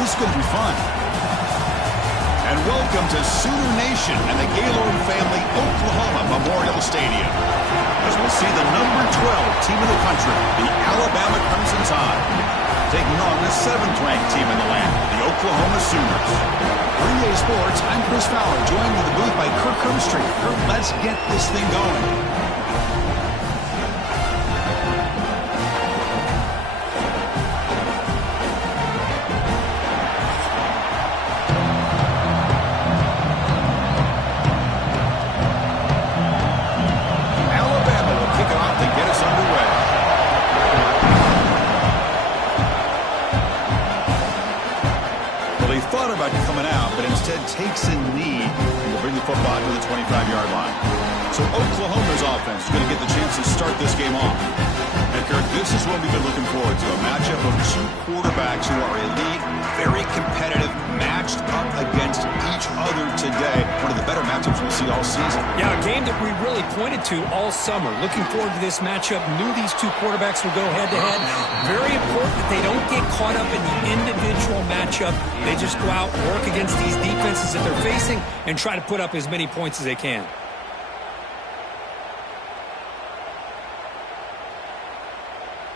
This is going to be fun. And welcome to Sooner Nation and the Gaylord family Oklahoma Memorial Stadium, as we'll see the number 12 team in the country, the Alabama Crimson Tide, taking on the 7th-ranked team in the land, the Oklahoma Sooners. For EA Sports, I'm Chris Fowler, joined in the booth by Kirk Herbstreit. Kirk, let's get this thing going. Takes a knee and will bring the football to the 25-yard line. So Oklahoma's offense is going to get the chance to start this game off. And Kirk, this is what we've been looking forward to, a matchup of two quarterbacks who are elite, very competitive, matched up against each other today. One of the better matchups we'll see all season. Yeah, a game that we really pointed to all summer. Looking forward to this matchup. Knew these two quarterbacks would go head-to-head. Very important that they don't get caught up in the individual matchup. They just go out, work against these defenses that they're facing, and try to put up as many points as they can.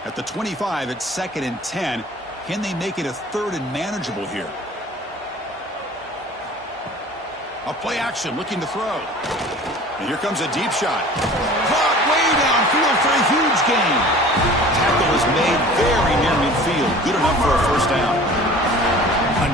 At the 25, it's 2nd and 10. Can they make it a 3rd and manageable here? A play action, looking to throw. And here comes a deep shot. Caught way downfield for a huge gain. Tackle is made very near midfield. Good enough for a first down.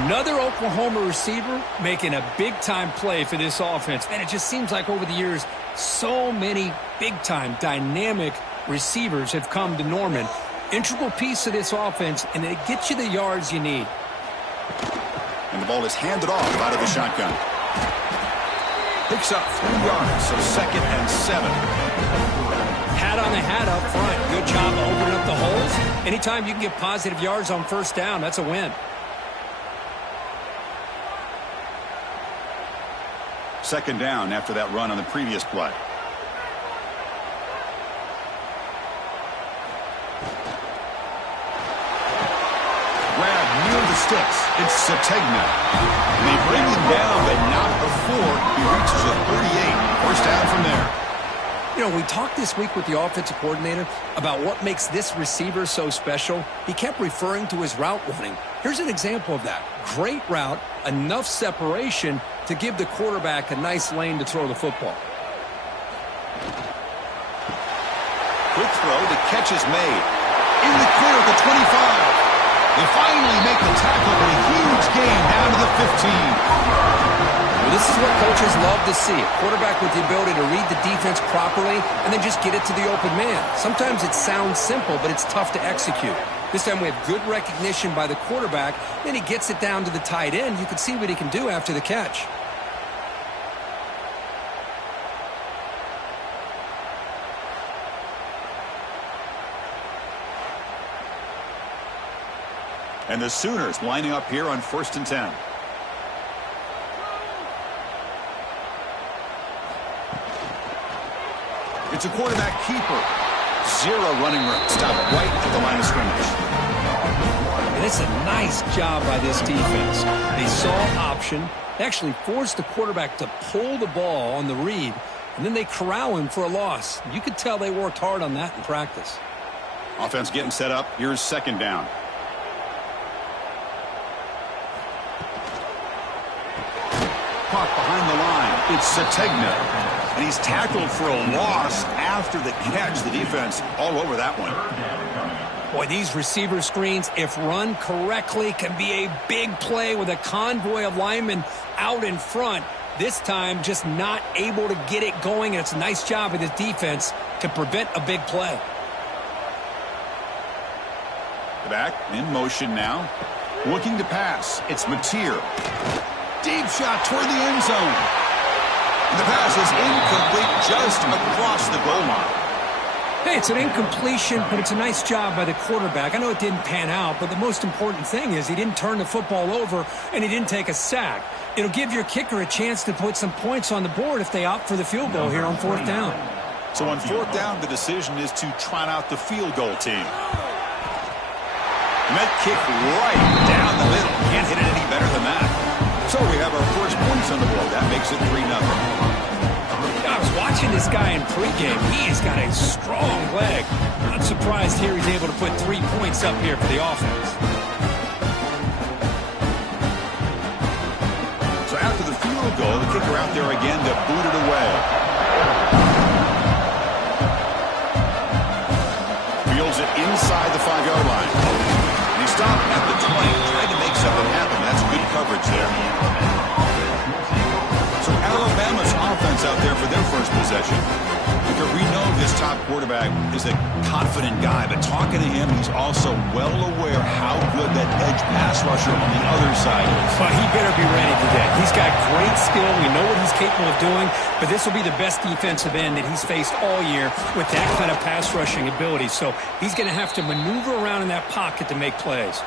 Another Oklahoma receiver making a big-time play for this offense. Man, it just seems like over the years, so many big-time, dynamic receivers have come to Norman. Integral piece of this offense, and it gets you the yards you need. And the ball is handed off out of the shotgun. Picks up 3 yards, so 2nd and 7. Hat on the hat up front. Good job of opening up the holes. Anytime you can get positive yards on first down, that's a win. 2nd down after that run on the previous play. Grab near the sticks. It's Sategna. They bring him down, but not before he reaches a 38. First down from there. You know, we talked this week with the offensive coordinator about what makes this receiver so special. He kept referring to his route running. Here's an example of that. Great route, enough separation to give the quarterback a nice lane to throw the football. Quick throw, the catch is made. In the clear at the 25. They finally make the tackle, but a huge gain down to the 15. Well, this is what coaches love to see. A quarterback with the ability to read the defense properly and then just get it to the open man. Sometimes it sounds simple, but it's tough to execute. This time we have good recognition by the quarterback. Then he gets it down to the tight end. You can see what he can do after the catch. And the Sooners lining up here on 1st and 10. It's a quarterback keeper. 0 running room. Stop right at the line of scrimmage. And it's a nice job by this defense. They saw option. They actually forced the quarterback to pull the ball on the read, and then they corral him for a loss. You could tell they worked hard on that in practice. Offense getting set up. Here's 2nd down. Caught behind the line. It's Sategna. And he's tackled for a loss after the catch. The defense all over that one. Boy, these receiver screens, if run correctly, can be a big play with a convoy of linemen out in front. This time, just not able to get it going. And it's a nice job of this defense to prevent a big play. Back in motion now. Looking to pass. It's Mateer. Deep shot toward the end zone. And the pass is incomplete just across the goal line. Hey, it's an incompletion, but it's a nice job by the quarterback. I know it didn't pan out, but the most important thing is he didn't turn the football over and he didn't take a sack. It'll give your kicker a chance to put some points on the board if they opt for the field goal here on 4th down. So on 4th down, the decision is to trot out the field goal team. And that kick right down the middle. Can't hit So we have our first points on the board. That makes it 3-0. I was watching this guy in pregame. He has got a strong leg. Not surprised here he's able to put 3 points up here for the offense. So after the field goal, the kicker out there again to boot it away. Fields it inside the 5-yard line. And he stopped at the 20, tried to make something happen. That's good coverage there. So Alabama's offense out there for their first possession. Because we know this top quarterback is a confident guy, but talking to him, he's also well aware how good that edge pass rusher on the other side is. But he better be ready today. He's got great skill. We know what he's capable of doing, but this will be the best defensive end that he's faced all year with that kind of pass rushing ability. So he's going to have to maneuver around in that pocket to make plays.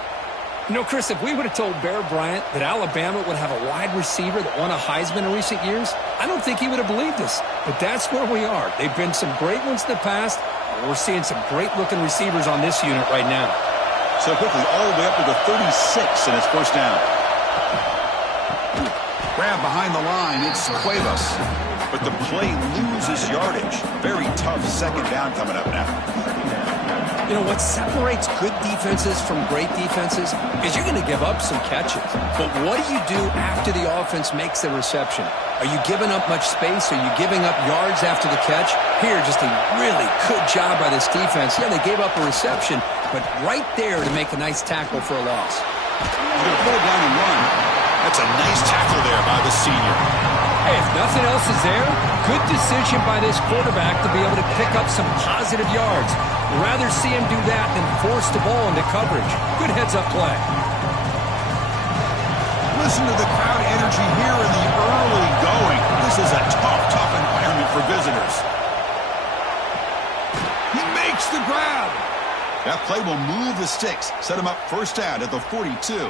You know, Chris, if we would have told Bear Bryant that Alabama would have a wide receiver that won a Heisman in recent years, I don't think he would have believed us. But that's where we are. They've been some great ones in the past, and we're seeing some great-looking receivers on this unit right now. So quickly, all the way up to the 36, and it's first down. Grab behind the line, it's Cuevas. But the play loses yardage. Very tough second down coming up now. You know, what separates good defenses from great defenses is you're going to give up some catches. But what do you do after the offense makes the reception? Are you giving up much space? Are you giving up yards after the catch? Here, just a really good job by this defense. Yeah, they gave up a reception, but right there to make a nice tackle for a loss. You're going to pull it down and run. That's a nice tackle there by the senior. Hey, if nothing else is there, good decision by this quarterback to be able to pick up some positive yards. We'd rather see him do that than force the ball into coverage. Good heads-up play. Listen to the crowd energy here in the early going. This is a tough environment for visitors. He makes the grab. That play will move the sticks, set him up first down at the 42.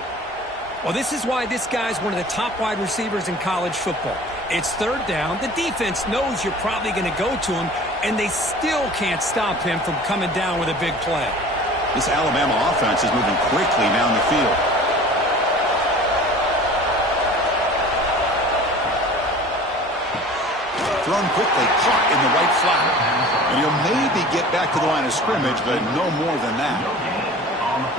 Well, this is why this guy's one of the top wide receivers in college football. It's third down. The defense knows you're probably going to go to him, and they still can't stop him from coming down with a big play. This Alabama offense is moving quickly down the field. Thrown quickly, caught in the right flat. And he'll maybe get back to the line of scrimmage, but no more than that.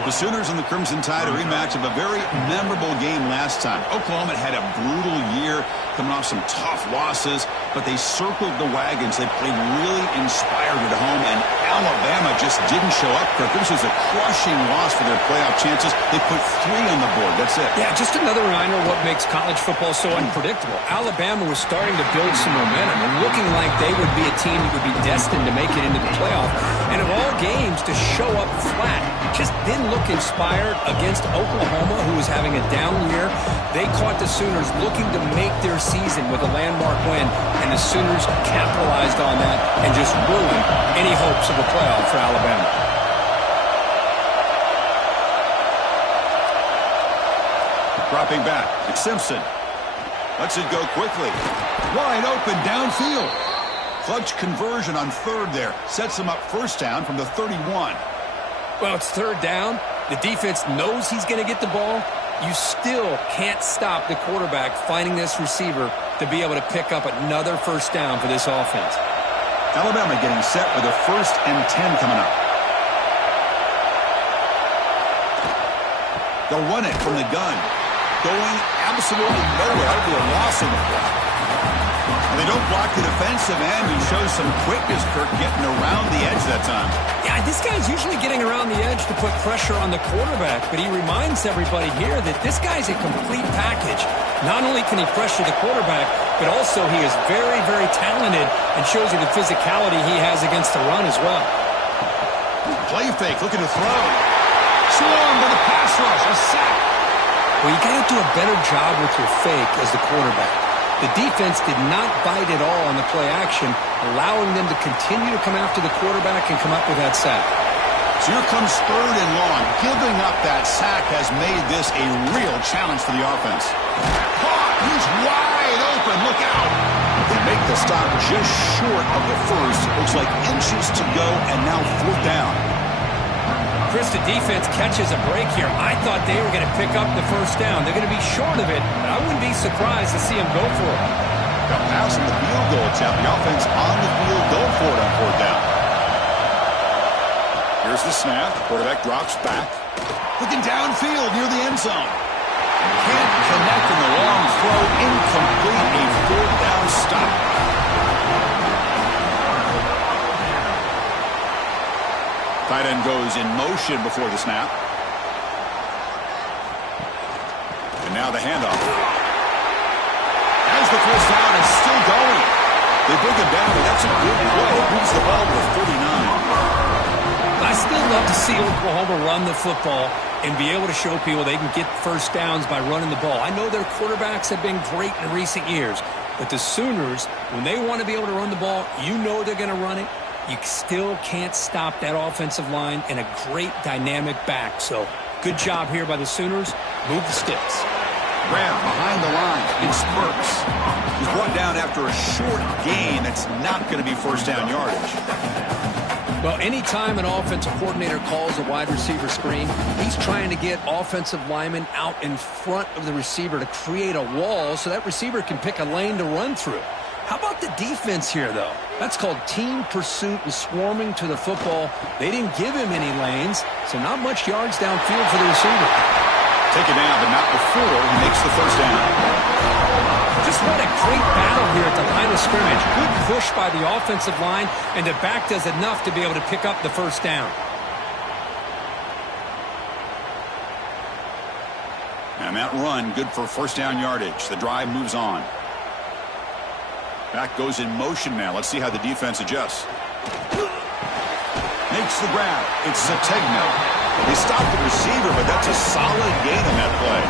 The Sooners and the Crimson Tide, a rematch of a very memorable game last time. Oklahoma had a brutal year, coming off some tough losses, but they circled the wagons. They played really inspired at home, and Alabama just didn't show up. This was a crushing loss for their playoff chances. They put 3 on the board. That's it. Yeah, just another reminder of what makes college football so unpredictable. Alabama was starting to build some momentum and looking like they would be a team that would be destined to make it into the playoff. And of all games, to show up flat, just didn't look inspired against Oklahoma, who was having a down year. They caught the Sooners looking to make their season with a landmark win, and the Sooners capitalized on that and just ruined any hopes of a playoff for Alabama. Dropping back, it's Simpson. Lets it go quickly. Wide open downfield. Clutch conversion on third there. Sets him up first down from the 31. Well, it's third down. The defense knows he's going to get the ball. You still can't stop the quarterback finding this receiver to be able to pick up another first down for this offense. Alabama getting set with a 1st and 10 coming up. They'll run it from the gun. Going absolutely nowhere. That'll be a loss in the play. And they don't block the defensive end, who shows some quickness, Kirk, getting around the edge that time. Yeah, this guy's usually getting around the edge to put pressure on the quarterback, but he reminds everybody here that this guy's a complete package. Not only can he pressure the quarterback, but also he is very, very talented and shows you the physicality he has against the run as well. Play fake, looking to throw. Swarmed by the pass rush, a sack. Well, you got to do a better job with your fake as the quarterback. The defense did not bite at all on the play action, allowing them to continue to come after the quarterback and come up with that sack. So here comes third and long. Giving up that sack has made this a real challenge for the offense. Caught! He's wide open. Look out! They make the stop just short of the first. Looks like inches to go, and now 4th down. Chris, the defense catches a break here. I thought they were going to pick up the first down. They're going to be short of it, but I wouldn't be surprised to see them go for it. Got past the field goal attempt. The offense on the field going for it on fourth down. Here's the snap. Quarterback drops back. Looking downfield near the end zone. Can't connect in the long throw. Incomplete. A fourth down stop. Tight end goes in motion before the snap. And now the handoff. As the first down is still going. They bring him down, but that's a good play. Moves the ball to 39. I still love to see Oklahoma run the football and be able to show people they can get first downs by running the ball. I know their quarterbacks have been great in recent years, but the Sooners, when they want to be able to run the ball, you know they're going to run it. You still can't stop that offensive line and a great dynamic back. So good job here by the Sooners. Move the sticks. Grant behind the line in spurts. He's brought down after a short gain. That's not going to be first down yardage. Well, anytime an offensive coordinator calls a wide receiver screen, he's trying to get offensive linemen out in front of the receiver to create a wall so that receiver can pick a lane to run through. How about the defense here, though? That's called team pursuit and swarming to the football. They didn't give him any lanes, so not much yards downfield for the receiver. Take it down, but not before he makes the first down. Just what a great battle here at the line of scrimmage. Good push by the offensive line, and the back does enough to be able to pick up the first down. And that run, good for first down yardage. The drive moves on. Back goes in motion now. Let's see how the defense adjusts. Makes the grab. It's Zategna. They stopped the receiver, but that's a solid gain on that play.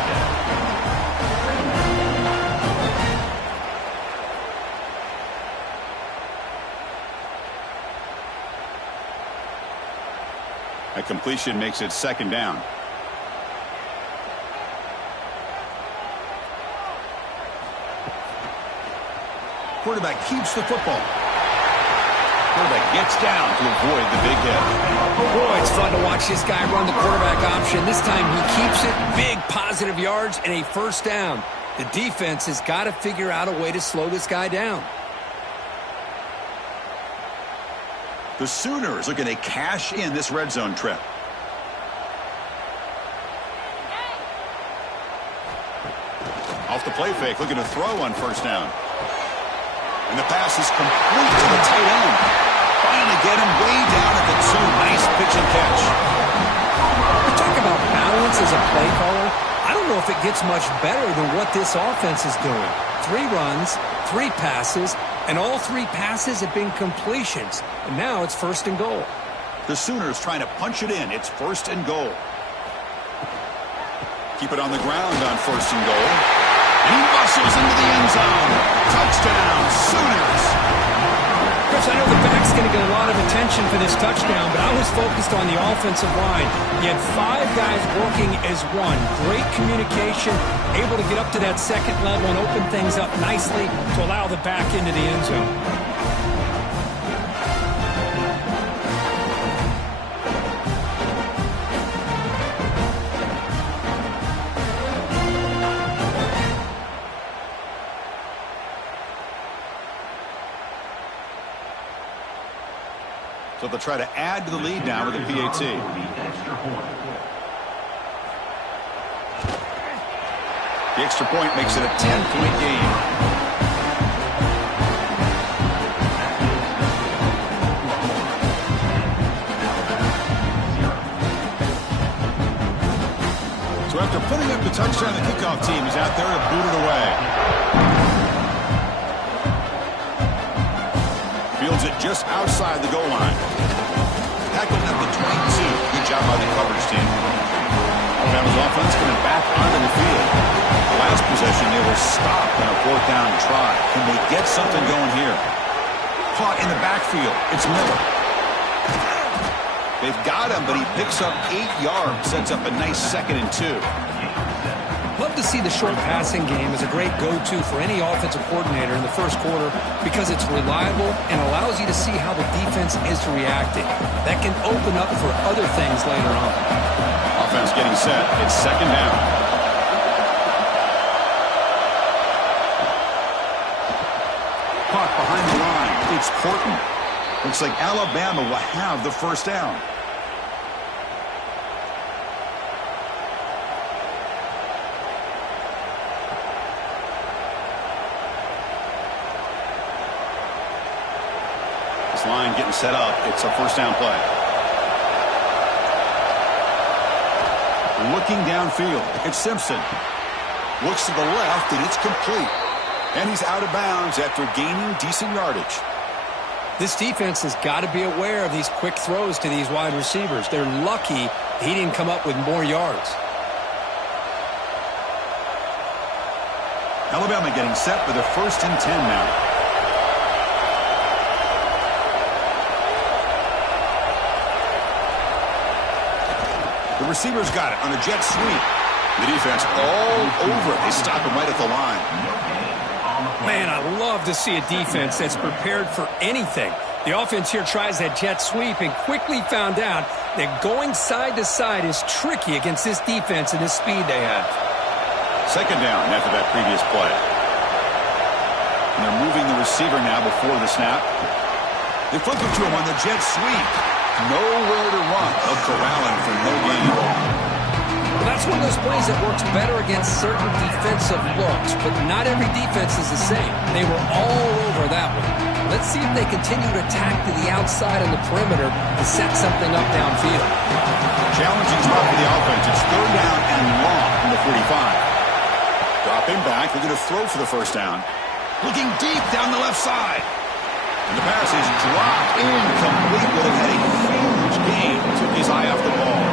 A completion makes it second down. Quarterback keeps the football. Quarterback gets down to avoid the big hit. Boy, it's fun to watch this guy run the quarterback option. This time he keeps it. Big positive yards and a first down. The defense has got to figure out a way to slow this guy down. The Sooners looking to cash in this red zone trip. Off the play fake, looking to throw on first down. And the pass is complete to the tight end. Finally get him way down at the 2. Nice pitch and catch. You talk about balance as a play caller. I don't know if it gets much better than what this offense is doing. 3 runs, 3 passes, and all 3 passes have been completions. And now it's first and goal. The Sooners trying to punch it in. It's first and goal. Keep it on the ground on first and goal. He muscles into the end zone. Touchdown, Sooners. Chris, I know the back's going to get a lot of attention for this touchdown, but I was focused on the offensive line. You had 5 guys working as one. Great communication, able to get up to that second level and open things up nicely to allow the back into the end zone. So they'll try to add to the lead now with a PAT. The extra point makes it a 10-point game. So after putting up the touchdown, the kickoff team is out there to boot it away. Fields it just outside the goal line. Tackled at the 22. Good job by the coverage team. Alabama's offense coming back onto the field. The last possession, they were stopped on a 4th down try. Can they get something going here? Caught in the backfield. It's Miller. They've got him, but he picks up 8 yards. Sets up a nice 2nd and 2. Love to see the short passing game as a great go-to for any offensive coordinator in the first quarter because it's reliable and allows you to see how the defense is reacting. That can open up for other things later on. Offense getting set. It's second down. Caught behind the line. It's Porton. Looks like Alabama will have the first down. This line getting set up. It's a first down play. Looking downfield. It's Simpson. Looks to the left, and it's complete. And he's out of bounds after gaining decent yardage. This defense has got to be aware of these quick throws to these wide receivers. They're lucky he didn't come up with more yards. Alabama getting set for the 1st and 10 now. The receiver's got it on a jet sweep. The defense all over it. They stop him right at the line. Man, I love to see a defense that's prepared for anything. The offense here tries that jet sweep and quickly found out that going side to side is tricky against this defense and the speed they have. Second down after that previous play. And they're moving the receiver now before the snap. They flip it to him on the jet sweep. Nowhere to run. They'll corral him for no gain. Well, that's one of those plays that works better against certain defensive looks, but not every defense is the same. They were all over that one. Let's see if they continue to attack to the outside on the perimeter and set something up downfield. Challenging spot for the offense. It's third down and long from the 45. Drop him back. They're going to throw for the first down. Looking deep down the left side. And the pass is dropped incomplete. Would have had a huge gain. Took his eye off the ball.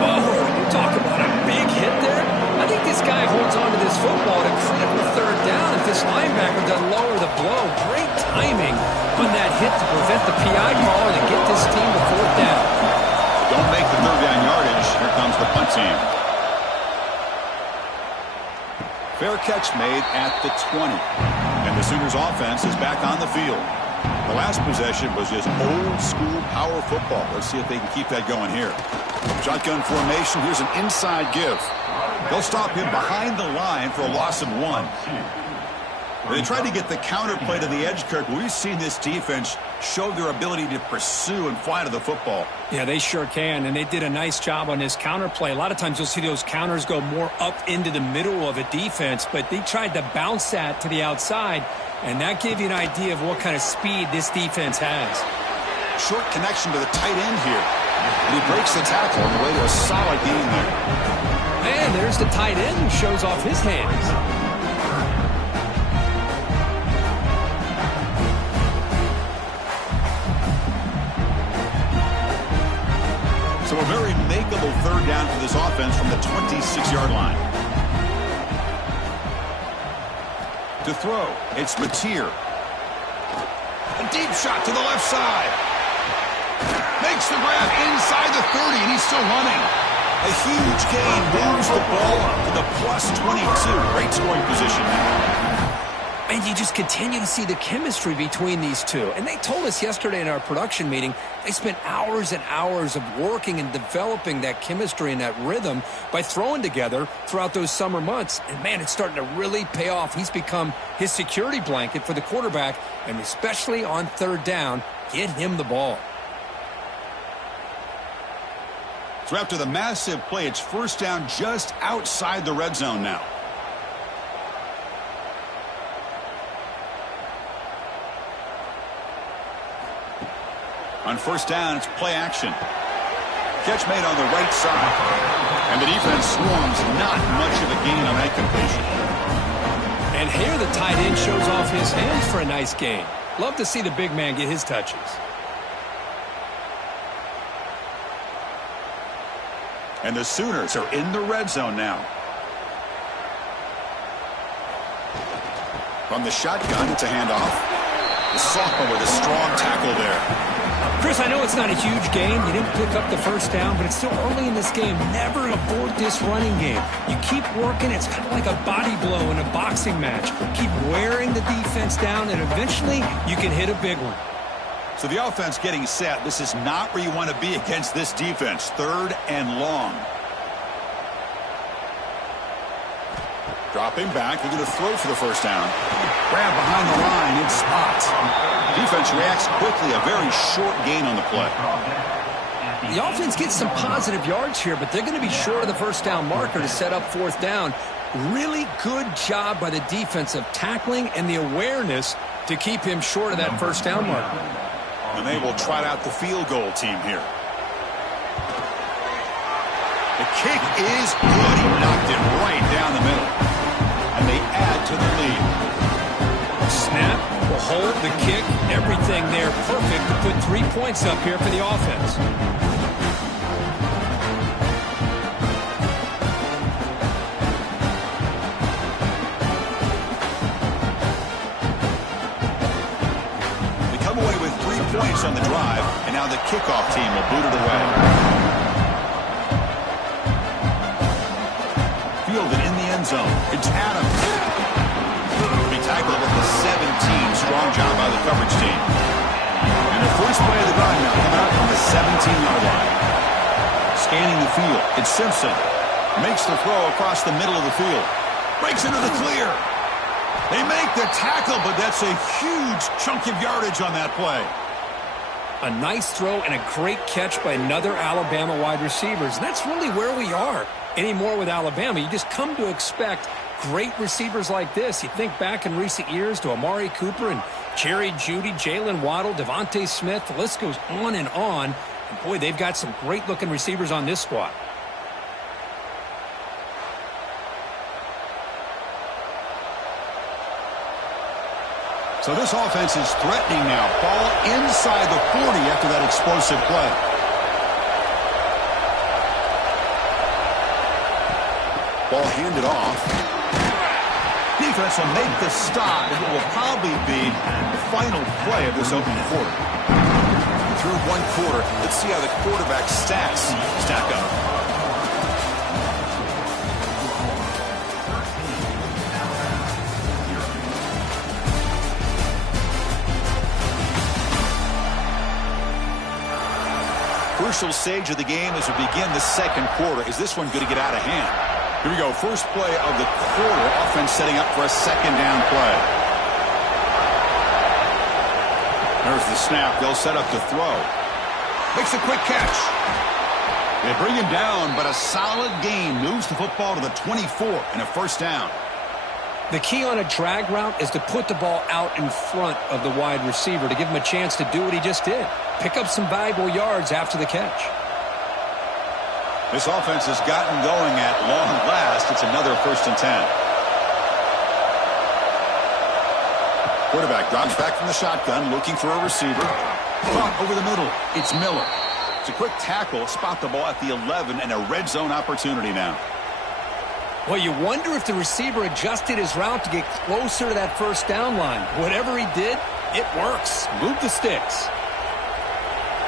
Oh, you talk about a big hit there. I think this guy holds on to this football at a critical third down if this linebacker doesn't lower the blow. Great timing on that hit to prevent the PI call and to get this team to fourth down. Don't make the third down yardage. Here comes the punt team. Fair catch made at the 20. And the Sooners offense is back on the field. The last possession was just old-school power football. Let's see if they can keep that going here. Shotgun formation. Here's an inside give. They'll stop him behind the line for a loss of 1. They tried to get the counter play to the edge, Kirk. We've seen this defense show their ability to pursue and fly to the football. Yeah, they sure can, and they did a nice job on this counter play. A lot of times you'll see those counters go more up into the middle of a defense, but they tried to bounce that to the outside, and that gave you an idea of what kind of speed this defense has. Short connection to the tight end here. And he breaks the tackle on the way to a solid gain there. And there's the tight end who shows off his hands. So a very makeable third down for this offense from the 26-yard line. To throw, it's Mateer. A deep shot to the left side. Makes the grab inside the 30, and he's still running. A huge gain moves the ball up to the plus 22. Great scoring position now. And you just continue to see the chemistry between these two. And they told us yesterday in our production meeting, they spent hours and hours of working and developing that chemistry and that rhythm by throwing together throughout those summer months. And, man, it's starting to really pay off. He's become his security blanket for the quarterback, and especially on third down, get him the ball. So after the massive play, it's first down just outside the red zone now. On first down, it's play action. Catch made on the right side. And the defense swarms, not much of a gain on that completion. And here the tight end shows off his hands for a nice gain. Love to see the big man get his touches. And the Sooners are in the red zone now. From the shotgun, it's a handoff. The sophomore with a strong tackle there. Chris, I know it's not a huge game. You didn't pick up the first down, but it's still early in this game. Never abort this running game. You keep working. It's kind of like a body blow in a boxing match. Keep wearing the defense down, and eventually you can hit a big one. So the offense getting set. This is not where you want to be against this defense. 3rd and long. Dropping back. They're going to throw for the first down. Grab behind the line in spots. Defense reacts quickly. A very short gain on the play. The offense gets some positive yards here, but they're going to be short of the first down marker to set up 4th down. Really good job by the defense of tackling and the awareness to keep him short of that first down marker. And they will trot out the field goal team here. The kick is good. He knocked it right down the middle. And they add to the lead. Snap, the hold, the kick, everything there perfect to put 3 points up here for the offense. They come away with 3 points on the drive, and now the kickoff team will boot it away. Fielded in the end zone. It's Adams. Tackled at the 17. Strong job by the coverage team. And the first play of the drive now coming out from the 17-yard line. Scanning the field. It's Simpson. Makes the throw across the middle of the field. Breaks into the clear. They make the tackle, but that's a huge chunk of yardage on that play. A nice throw and a great catch by another Alabama wide receivers. And that's really where we are anymore with Alabama. You just come to expect great receivers like this. You think back in recent years to Amari Cooper and Jerry Jeudy, Jalen Waddle, Devontae Smith. The list goes on and on. And boy, they've got some great-looking receivers on this squad. So this offense is threatening now. Ball inside the 40 after that explosive play. Ball handed off. Defense will make the stop, and it will probably be the final play of this opening quarter. Through 1 quarter, let's see how the quarterback stats stack up. Crucial stage of the game as we begin the 2nd quarter. Is this one going to get out of hand? Here we go. First play of the quarter. Offense setting up for a 2nd down play. There's the snap. They'll set up to throw. Makes a quick catch. They bring him down, but a solid gain moves the football to the 24 and a first down. The key on a drag route is to put the ball out in front of the wide receiver to give him a chance to do what he just did. Pick up some valuable yards after the catch. This offense has gotten going at long last. It's another 1st and 10. Quarterback drops back from the shotgun, looking for a receiver. Caught over the middle. It's Miller. It's a quick tackle. Spot the ball at the 11 and a red zone opportunity now. Well, you wonder if the receiver adjusted his route to get closer to that first down line. Whatever he did, it works. Move the sticks.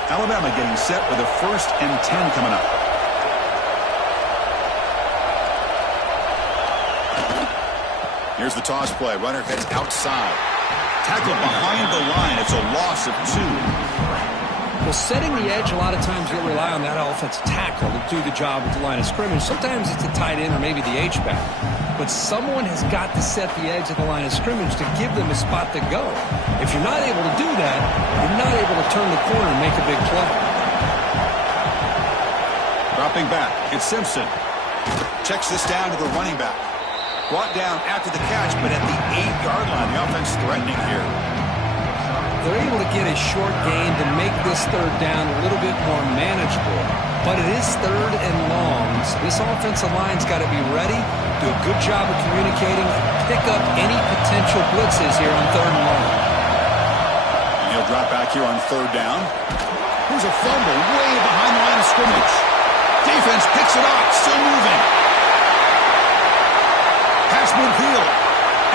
Alabama getting set with a 1st and 10 coming up. Here's the toss play. Runner heads outside. Tackled behind the line. It's a loss of 2. Well, setting the edge, a lot of times you'll rely on that offensive tackle to do the job at the line of scrimmage. Sometimes it's a tight end or maybe the H-back. But someone has got to set the edge at the line of scrimmage to give them a spot to go. If you're not able to do that, you're not able to turn the corner and make a big play. Dropping back. It's Simpson. Checks this down to the running back. Brought down after the catch, but at the 8-yard line. The offense threatening here. They're able to get a short gain to make this 3rd down a little bit more manageable. But it is 3rd and long, so this offensive line's got to be ready, do a good job of communicating, pick up any potential blitzes here on 3rd and long. And he'll drop back here on 3rd down. Here's a fumble way behind the line of scrimmage. Defense picks it up, still moving. Pass midfield,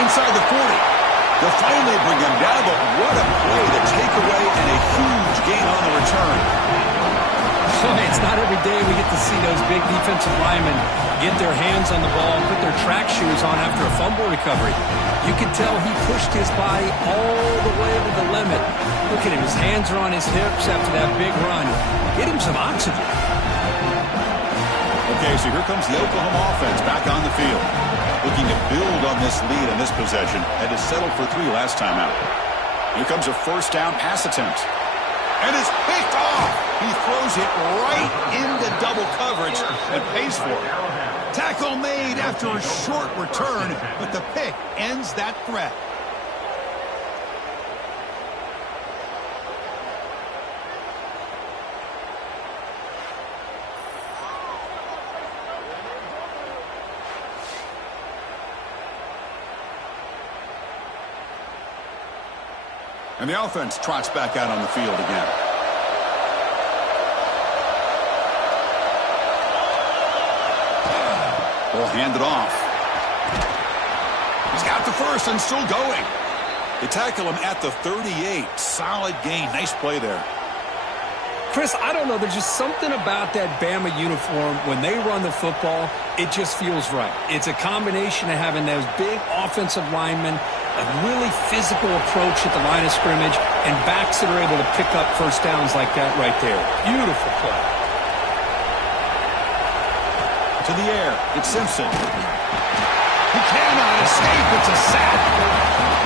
inside the 40. They'll finally bring him down, but what a play, the takeaway, and a huge gain on the return. It's not every day we get to see those big defensive linemen get their hands on the ball and put their track shoes on after a fumble recovery. You can tell he pushed his body all the way to the limit. Look at him. His hands are on his hips after that big run. Get him some oxygen. Okay, so here comes the Oklahoma offense back on the field. Looking to build on this lead on this possession. Had to settle for 3 last time out. Here comes a first down pass attempt. And it's picked off. He throws it right into double coverage and pays for it. Tackle made after a short return, but the pick ends that threat. And the offense trots back out on the field again. Ball handed off. He's got the first and still going. They tackle him at the 38. Solid gain. Nice play there. Chris, I don't know. There's just something about that Bama uniform. When they run the football, it just feels right. It's a combination of having those big offensive linemen, a really physical approach at the line of scrimmage, and backs that are able to pick up first downs like that right there. Beautiful play. To the air. It's Simpson. He cannot escape. It's a sack.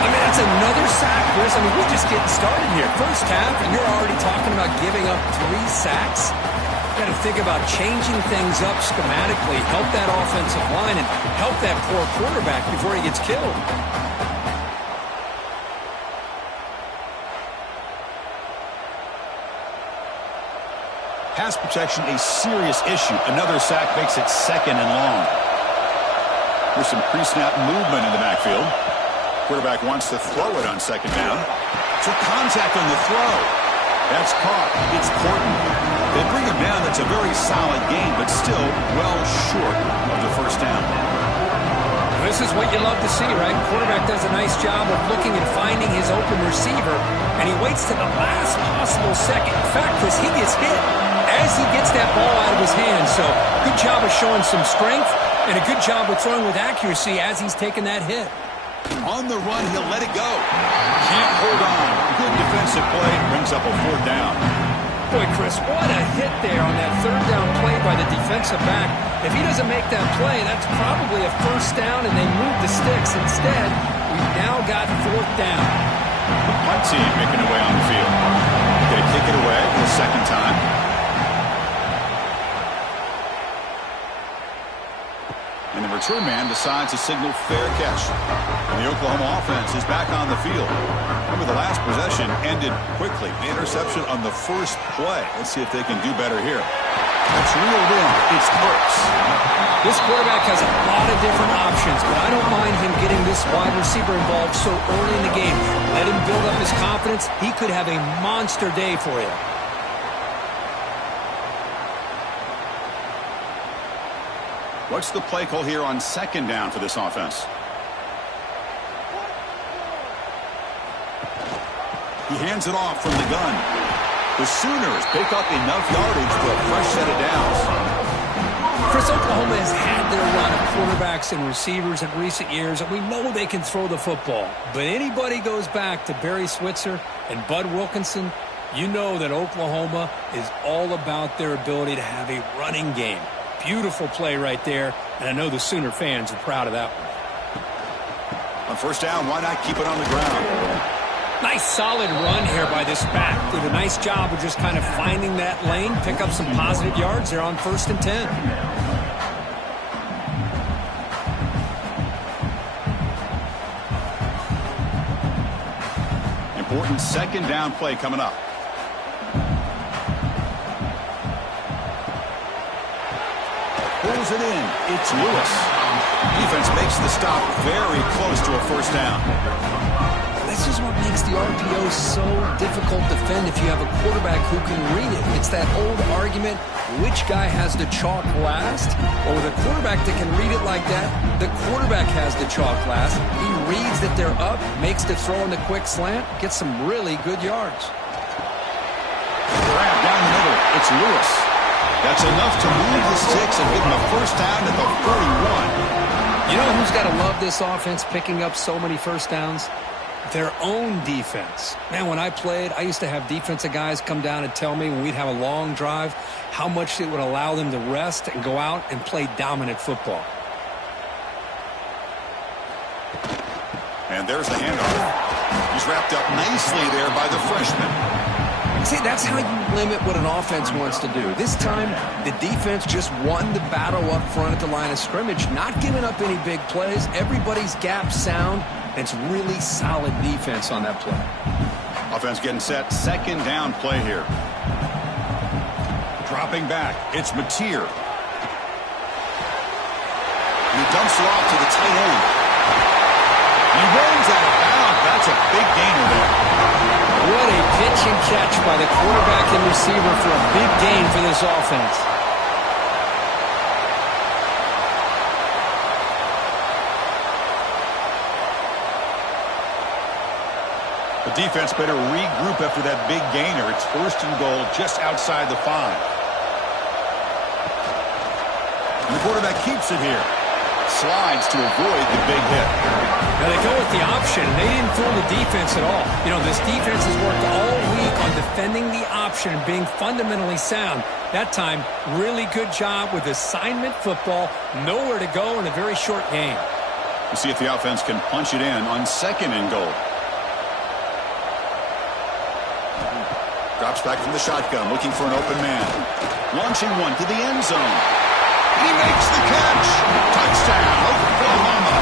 I mean, that's another sack, Chris. I mean, we're just getting started here. First half, and you're already talking about giving up 3 sacks. Got to think about changing things up schematically, help that offensive line, and help that poor quarterback before he gets killed. Pass protection, a serious issue. Another sack makes it 2nd and long. There's some pre-snap movement in the backfield. Quarterback wants to throw it on 2nd down. So contact on the throw. That's caught. It's Corton. They bring him down. That's a very solid gain, but still well short of the first down. This is what you love to see, right? Quarterback does a nice job of looking and finding his open receiver, and he waits to the last possible second. In fact, Chris, he gets hit as he gets that ball out of his hands. So good job of showing some strength and a good job of throwing with accuracy as he's taking that hit. On the run, he'll let it go. Can't hold on. Good defensive play. Brings up a 4th down. Boy, Chris, what a hit there on that 3rd down play by the defensive back. If he doesn't make that play, that's probably a 1st down, and they move the sticks. Instead, we've now got 4th down. The punt team making their way on the field. Going to kick it away for the 2nd time. And the return man decides to signal fair catch. And the Oklahoma offense is back on the field. Remember, the last possession ended quickly. The interception on the first play. Let's see if they can do better here. That's reeled in. It's Brooks. This quarterback has a lot of different options, but I don't mind him getting this wide receiver involved so early in the game. Let him build up his confidence. He could have a monster day for you. What's the play call here on 2nd down for this offense? He hands it off from the gun. The Sooners pick up enough yardage for a fresh set of downs. Chris, Oklahoma has had their run of quarterbacks and receivers in recent years, and we know they can throw the football. But anybody goes back to Barry Switzer and Bud Wilkinson, you know that Oklahoma is all about their ability to have a running game. Beautiful play right there, and I know the Sooner fans are proud of that one. On 1st down, why not keep it on the ground? Nice solid run here by this back. Did a nice job of just kind of finding that lane, pick up some positive yards there on 1st and 10. Important 2nd down play coming up. Pulls it in. It's Lewis. Defense makes the stop very close to a 1st down. That's just what makes the RPO so difficult to defend if you have a quarterback who can read it. It's that old argument, which guy has the chalk last? Well, with a quarterback that can read it like that, the quarterback has the chalk last. He reads that they're up, makes the throw in the quick slant, gets some really good yards. Grab down the middle. It's Lewis. That's enough to move the sticks and give him a first down at the 41. You know who's got to love this offense picking up so many first downs? Their own defense. Man, when I played, I used to have defensive guys come down and tell me when we'd have a long drive how much it would allow them to rest and go out and play dominant football. And there's the handoff. He's wrapped up nicely there by the freshman. See, that's how you limit what an offense wants to do. This time, the defense just won the battle up front at the line of scrimmage, not giving up any big plays. Everybody's gap sound. It's really solid defense on that play. Offense getting set. Second down play here. Dropping back. It's Mateer. He dumps it off to the tight end. He runs out of bounds. That's a big gainer there. What a pitch and catch by the quarterback and receiver for a big gain for this offense. The defense better regroup after that big gainer. It's first and goal just outside the 5. And the quarterback keeps it here. Slides to avoid the big hit. Now they go with the option, and they didn't fool the defense at all. You know, this defense has worked all week on defending the option and being fundamentally sound. That time, really good job with assignment football. Nowhere to go in a very short game. We'll see if the offense can punch it in on second and goal. Drops back from the shotgun, looking for an open man. Launching one to the end zone. He makes the catch. Touchdown, Oklahoma.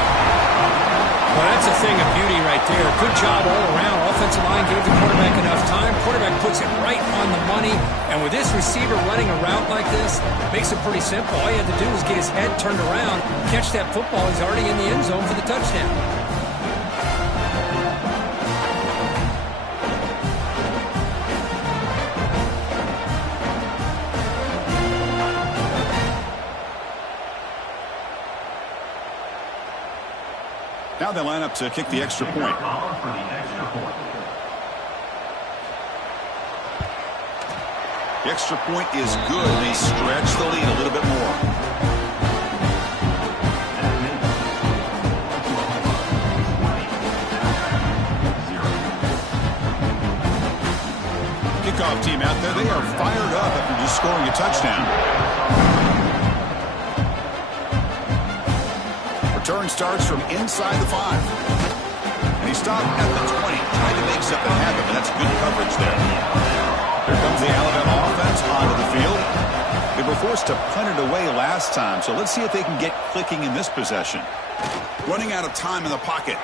Well, that's a thing of beauty right there. Good job all around. Offensive line gave the quarterback enough time. Quarterback puts it right on the money. And with this receiver running a route like this, makes it pretty simple. All you have to do is get his head turned around, catch that football. He's already in the end zone for the touchdown. Now they line up to kick the extra point. The extra point is good. They stretch the lead a little bit more. Kickoff team out there. They are fired up after just scoring a touchdown. Return starts from inside the 5. And he stopped at the 20. Trying to make something happen, but that's good coverage there. Here comes the Alabama offense onto the field. They were forced to punt it away last time, so let's see if they can get clicking in this possession. Running out of time in the pocket.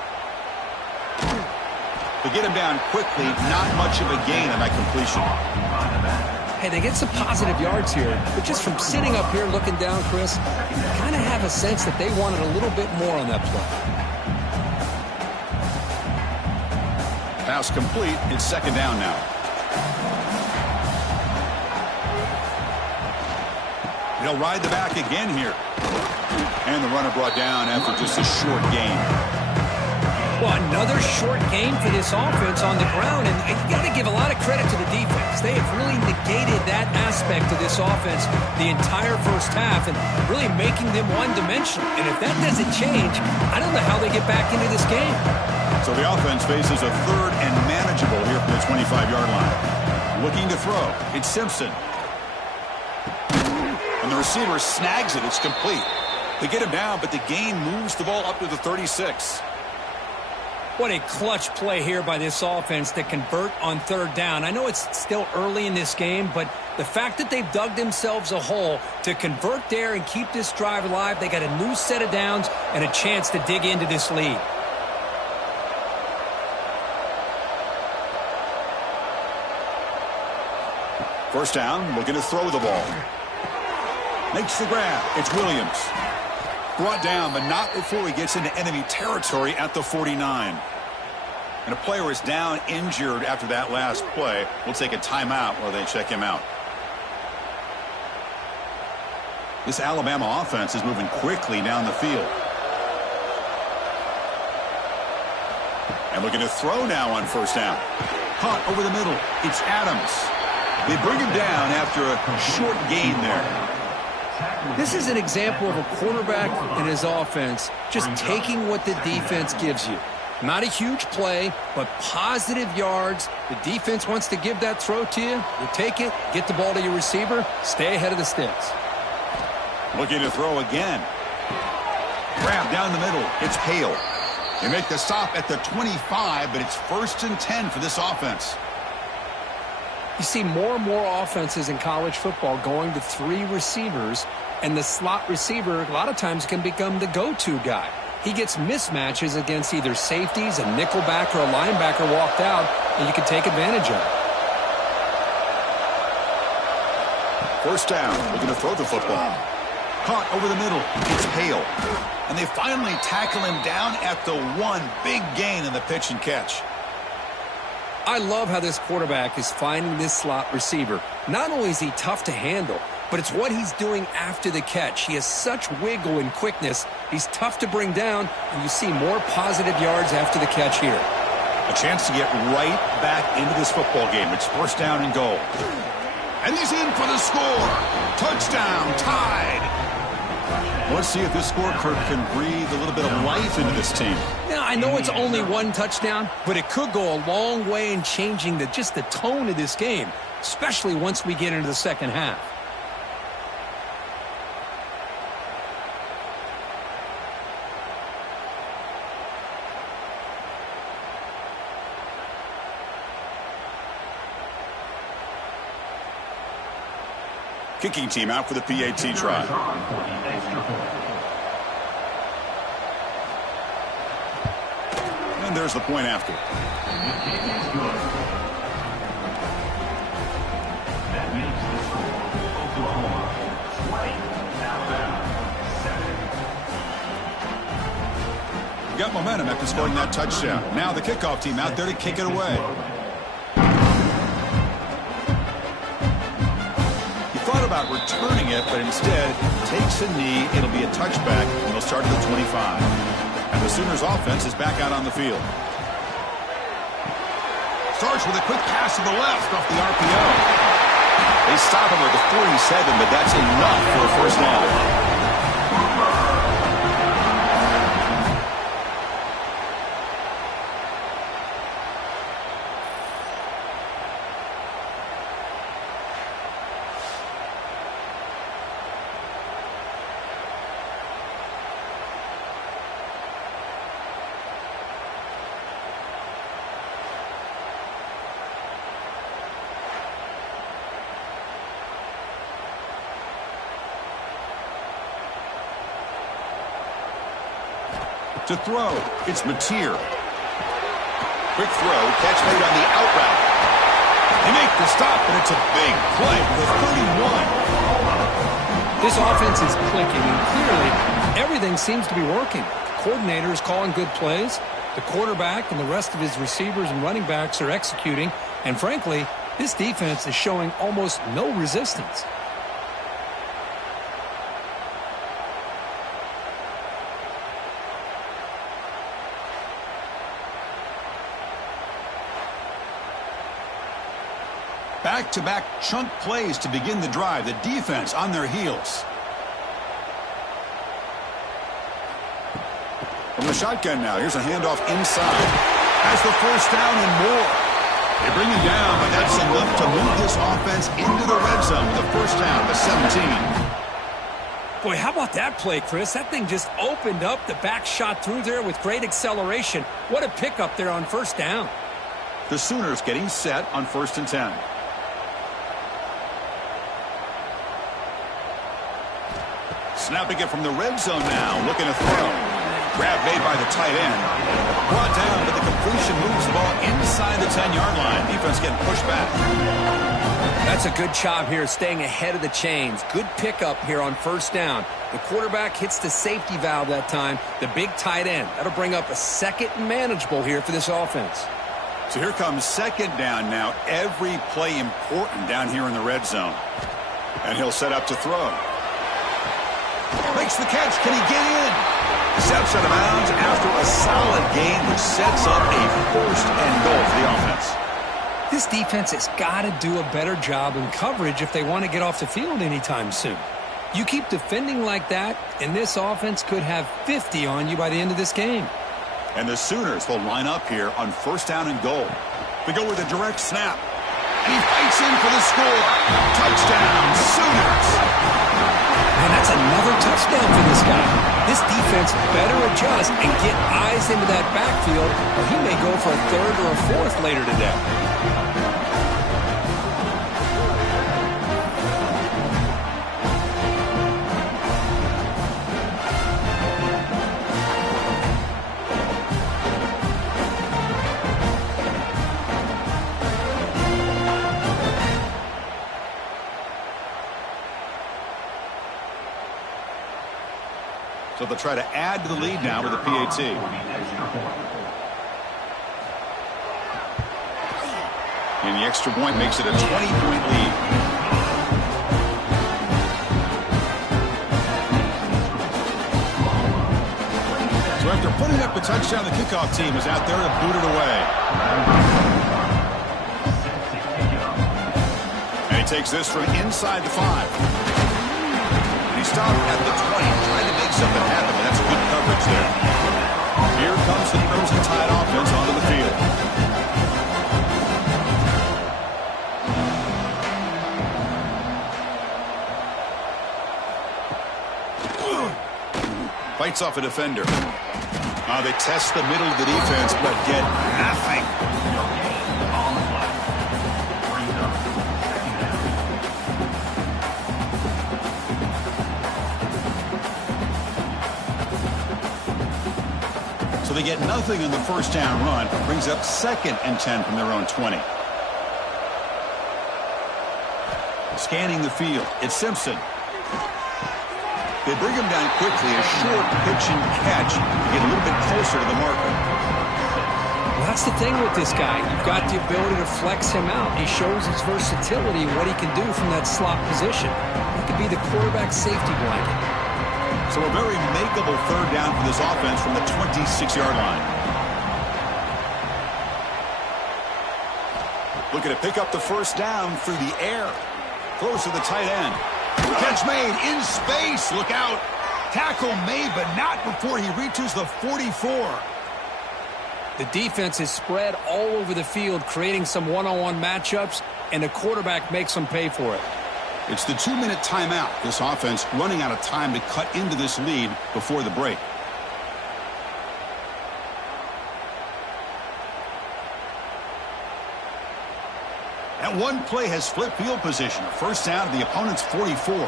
They get him down quickly. Not much of a gain on that completion. Hey, they get some positive yards here, but just from sitting up here looking down, Chris, kind of have a sense that they wanted a little bit more on that play. Pass complete. It's second down now. He'll ride the back again here. And the runner brought down after just a short gain. Well, another short game for this offense on the ground, and you got to give a lot of credit to the defense. They have really negated that aspect of this offense the entire first half and really making them one-dimensional. And if that doesn't change, I don't know how they get back into this game. So the offense faces a third and manageable here from the 25-yard line. Looking to throw. It's Simpson. And the receiver snags it. It's complete. They get him down, but the gain moves the ball up to the 36. What a clutch play here by this offense to convert on third down. I know it's still early in this game, but the fact that they've dug themselves a hole to convert there and keep this drive alive, they got a new set of downs and a chance to dig into this lead. First down, looking to throw the ball. Makes the grab. It's Williams. Brought down, but not before he gets into enemy territory at the 49. And a player is down injured after that last play. We'll take a timeout while they check him out. This Alabama offense is moving quickly down the field. And looking to throw now on first down. Caught over the middle. It's Adams. They bring him down after a short gain there. This is an example of a quarterback and his offense just taking what the defense gives you. Not a huge play, but positive yards. The defense wants to give that throw to you. You take it, get the ball to your receiver, stay ahead of the sticks. Looking to throw again. Grab down the middle. It's Hale. They make the stop at the 25, but it's 1st and 10 for this offense. You see more and more offenses in college football going to 3 receivers, and the slot receiver a lot of times can become the go-to guy. He gets mismatches against either safeties, a nickelback, or a linebacker walked out, and you can take advantage of it. First down, looking to throw the football. Caught over the middle. It's Hale. And they finally tackle him down at the 1. Big gain in the pitch and catch. I love how this quarterback is finding this slot receiver. Not only is he tough to handle, but it's what he's doing after the catch. He has such wiggle and quickness. He's tough to bring down, and you see more positive yards after the catch here. A chance to get right back into this football game. It's 1st down and goal. And he's in for the score. Touchdown, tied. Let's see if this score can breathe a little bit of life into this team. Now, I know it's only 1 touchdown, but it could go a long way in changing just the tone of this game, especially once we get into the second half. Kicking team out for the PAT try. And there's the point after. Got momentum after scoring that touchdown. Now the kickoff team out there to kick it away. About returning it, but instead takes a knee. It'll be a touchback, and they'll start at the 25. And the Sooners offense is back out on the field. Starts with a quick pass to the left off the RPO. They stop him at the 47, but that's enough for a first down. To throw, it's Mateer. Quick throw, catch made on the out route. They make the stop, but it's a big play for the 31. This offense is clicking, and clearly everything seems to be working. The coordinator is calling good plays. The quarterback and the rest of his receivers and running backs are executing. And frankly, this defense is showing almost no resistance. Back-to-back chunk plays to begin the drive. The defense on their heels. From the shotgun now. Here's a handoff inside. Has the first down and more. They bring him down, but that's enough to move this offense into the red zone with a first down, the 17. Boy, how about that play, Chris? That thing just opened up. The back shot through there with great acceleration. What a pickup there on first down. The Sooners getting set on 1st and 10. Snapping it from the red zone now. Looking to throw. Grab made by the tight end. Brought down, but the completion moves the ball inside the 10-yard line. Defense getting pushed back. That's a good job here, staying ahead of the chains. Good pickup here on first down. The quarterback hits the safety valve that time, the big tight end. That'll bring up a second and manageable here for this offense. So here comes second down now. Every play important down here in the red zone. And he'll set up to throw. Makes the catch. Can he get in? Steps out of bounds after a solid gain, which sets up a first and goal for the offense. This defense has got to do a better job in coverage if they want to get off the field anytime soon. You keep defending like that, and this offense could have 50 on you by the end of this game. And the Sooners will line up here on first down and goal. They go with a direct snap. And he fights in for the score. Touchdown, Sooners. Man, that's another touchdown for this guy. This defense better adjust and get eyes into that backfield, or he may go for a third or a fourth later today. So they'll try to add to the lead now with a PAT. And the extra point makes it a 20-point lead. So after putting up the touchdown, the kickoff team is out there to boot it away. And he takes this from inside the 5. Stopped at the 20, trying to make something happen, but that's good coverage there. Here comes the Crimson Tide offense onto the field. Fights off a defender. They test the middle of the defense, but get nothing. They get nothing on the first down run. Brings up 2nd and 10 from their own 20. Scanning the field. It's Simpson. They bring him down quickly. A short pitch and catch to get a little bit closer to the marker. Well, that's the thing with this guy. You've got the ability to flex him out. He shows his versatility and what he can do from that slot position. He could be the quarterback safety blanket. So a very makeable third down for this offense from the 26-yard line. Looking to pick up the first down through the air. Close to the tight end. Catch made in space. Look out. Tackle made, but not before he reaches the 44. The defense is spread all over the field, creating some one-on-one matchups, and the quarterback makes them pay for it. It's the 2-minute timeout. This offense running out of time to cut into this lead before the break. That one play has flipped field position. First down to the opponent's 44.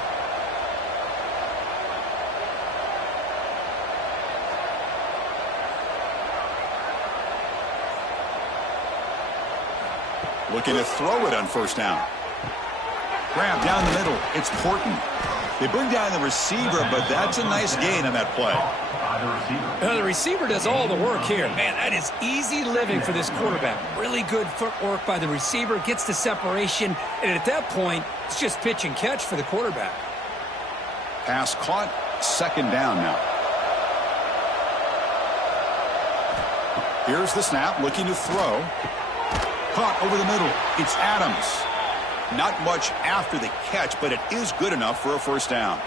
Looking to throw it on first down. Grab down the middle. It's Porton. They bring down the receiver, but that's a nice gain on that play. The receiver does all the work here. Man, that is easy living for this quarterback. Really good footwork by the receiver. Gets the separation. And at that point, it's just pitch and catch for the quarterback. Pass caught. Second down now. Here's the snap. Looking to throw. Caught over the middle. It's Adams. Not much after the catch, but it is good enough for a first down.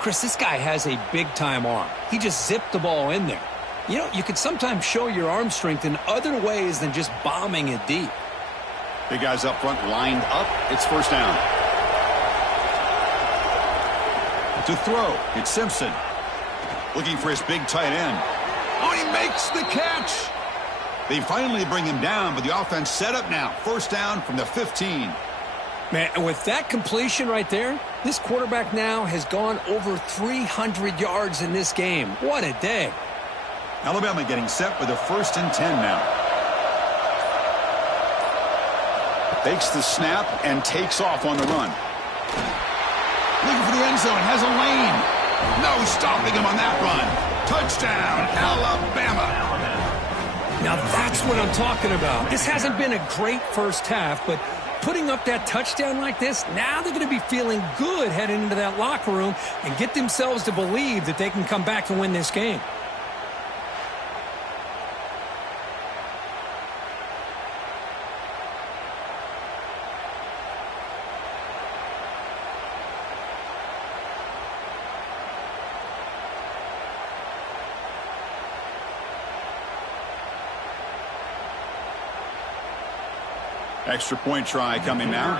Chris, this guy has a big-time arm. He just zipped the ball in there. You know, you can sometimes show your arm strength in other ways than just bombing it deep. Big guys up front lined up. It's first down. To throw, it's Simpson. Looking for his big tight end. Oh, he makes the catch. They finally bring him down, but the offense set up now. First down from the 15. Man, and with that completion right there, this quarterback now has gone over 300 yards in this game. What a day. Alabama getting set with a 1st and 10 now. Fakes the snap and takes off on the run. Looking for the end zone, has a lane. No stopping him on that run. Touchdown, Alabama. Now that's what I'm talking about. This hasn't been a great first half, but putting up that touchdown like this, now they're going to be feeling good heading into that locker room and get themselves to believe that they can come back and win this game. Extra point try coming now.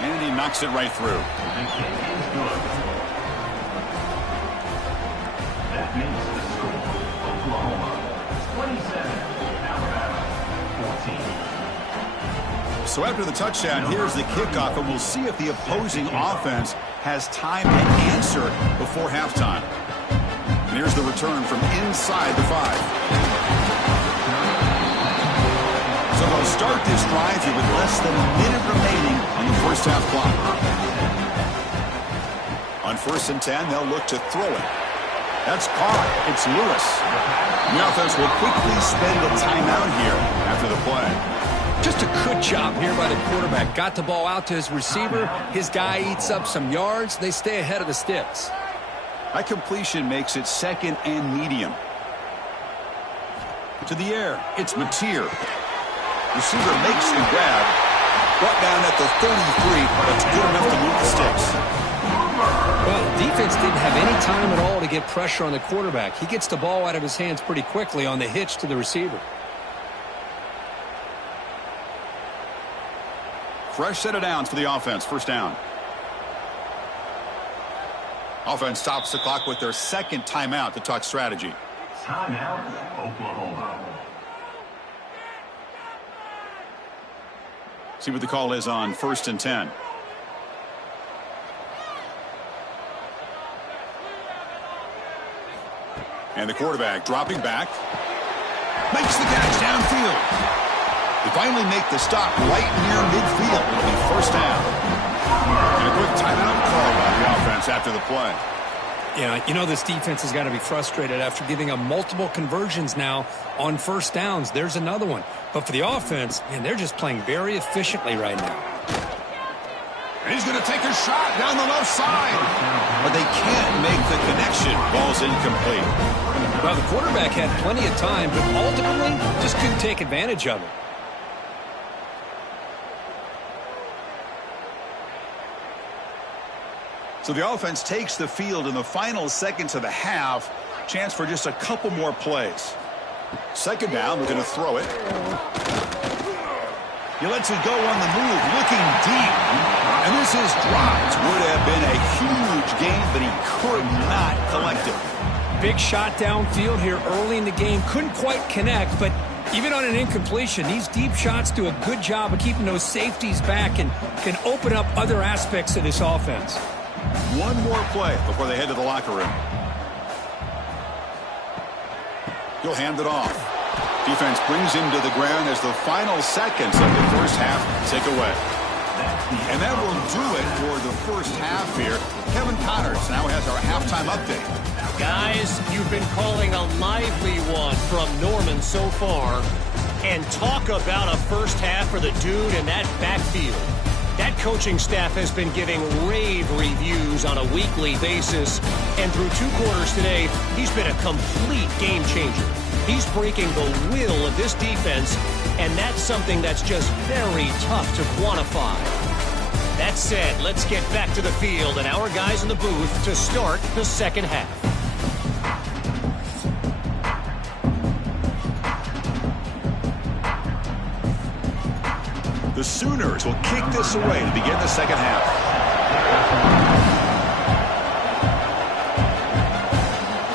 And he knocks it right through. That makes the score Oklahoma 27, Alabama 14. So after the touchdown, here's the kickoff, and we'll see if the opposing offense has time to answer before halftime. And here's the return from inside the 5. So they'll start this drive here with less than a minute remaining on the first half clock. On 1st and 10, they'll look to throw it. That's caught. It's Lewis. The offense will quickly spend a timeout here after the play. Just a good job here by the quarterback. Got the ball out to his receiver. His guy eats up some yards. They stay ahead of the sticks. That completion makes it 2nd and medium. To the air, it's Mateer. Receiver makes the grab. Brought down at the 33, but it's good enough to move the sticks. Well, the defense didn't have any time at all to get pressure on the quarterback. He gets the ball out of his hands pretty quickly on the hitch to the receiver. Fresh set of downs for the offense. 1st down. Offense stops the clock with their 2nd timeout to talk strategy. Timeout, Oklahoma. See what the call is on 1st and 10. And the quarterback dropping back. Makes the catch downfield. They finally make the stop right near midfield. It'll be 1st down. And a quick timeout call by the offense after the play. Yeah, you know this defense has got to be frustrated after giving up multiple conversions now on 1st downs. There's another one. But for the offense, man, they're just playing very efficiently right now. And he's going to take a shot down the left side. But they can't make the connection. Ball's incomplete. Well, the quarterback had plenty of time, but ultimately just couldn't take advantage of it. So the offense takes the field in the final seconds of the half. Chance for just a couple more plays. 2nd down, we're going to throw it. He lets it go on the move, looking deep. And this is dropped. Would have been a huge gain, but he could not collect it. Big shot downfield here early in the game. Couldn't quite connect, but even on an incompletion, these deep shots do a good job of keeping those safeties back and can open up other aspects of this offense. One more play before they head to the locker room. He'll hand it off. Defense brings him to the ground as the final seconds of the first half tick away. And that will do it for the first half here. Kevin Connors now has our halftime update. Guys, you've been calling a lively one from Norman so far. And talk about a first half for the dude in that backfield. That coaching staff has been giving rave reviews on a weekly basis. And through 2 quarters today, he's been a complete game changer. He's breaking the will of this defense, and that's something that's just very tough to quantify. That said, let's get back to the field and our guys in the booth to start the 2nd half. The Sooners will kick this away to begin the 2nd half.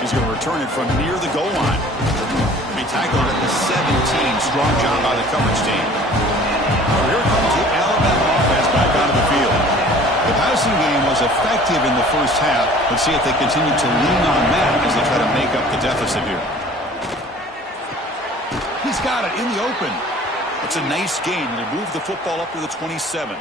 He's going to return it from near the goal line. He tackled at the 17. Strong job by the coverage team. Here comes the Alabama offense back onto the field. The passing passing game was effective in the first half. Let's see if they continue to lean on that as they try to make up the deficit here. He's got it in the open. It's a nice gain. They move the football up to the 27.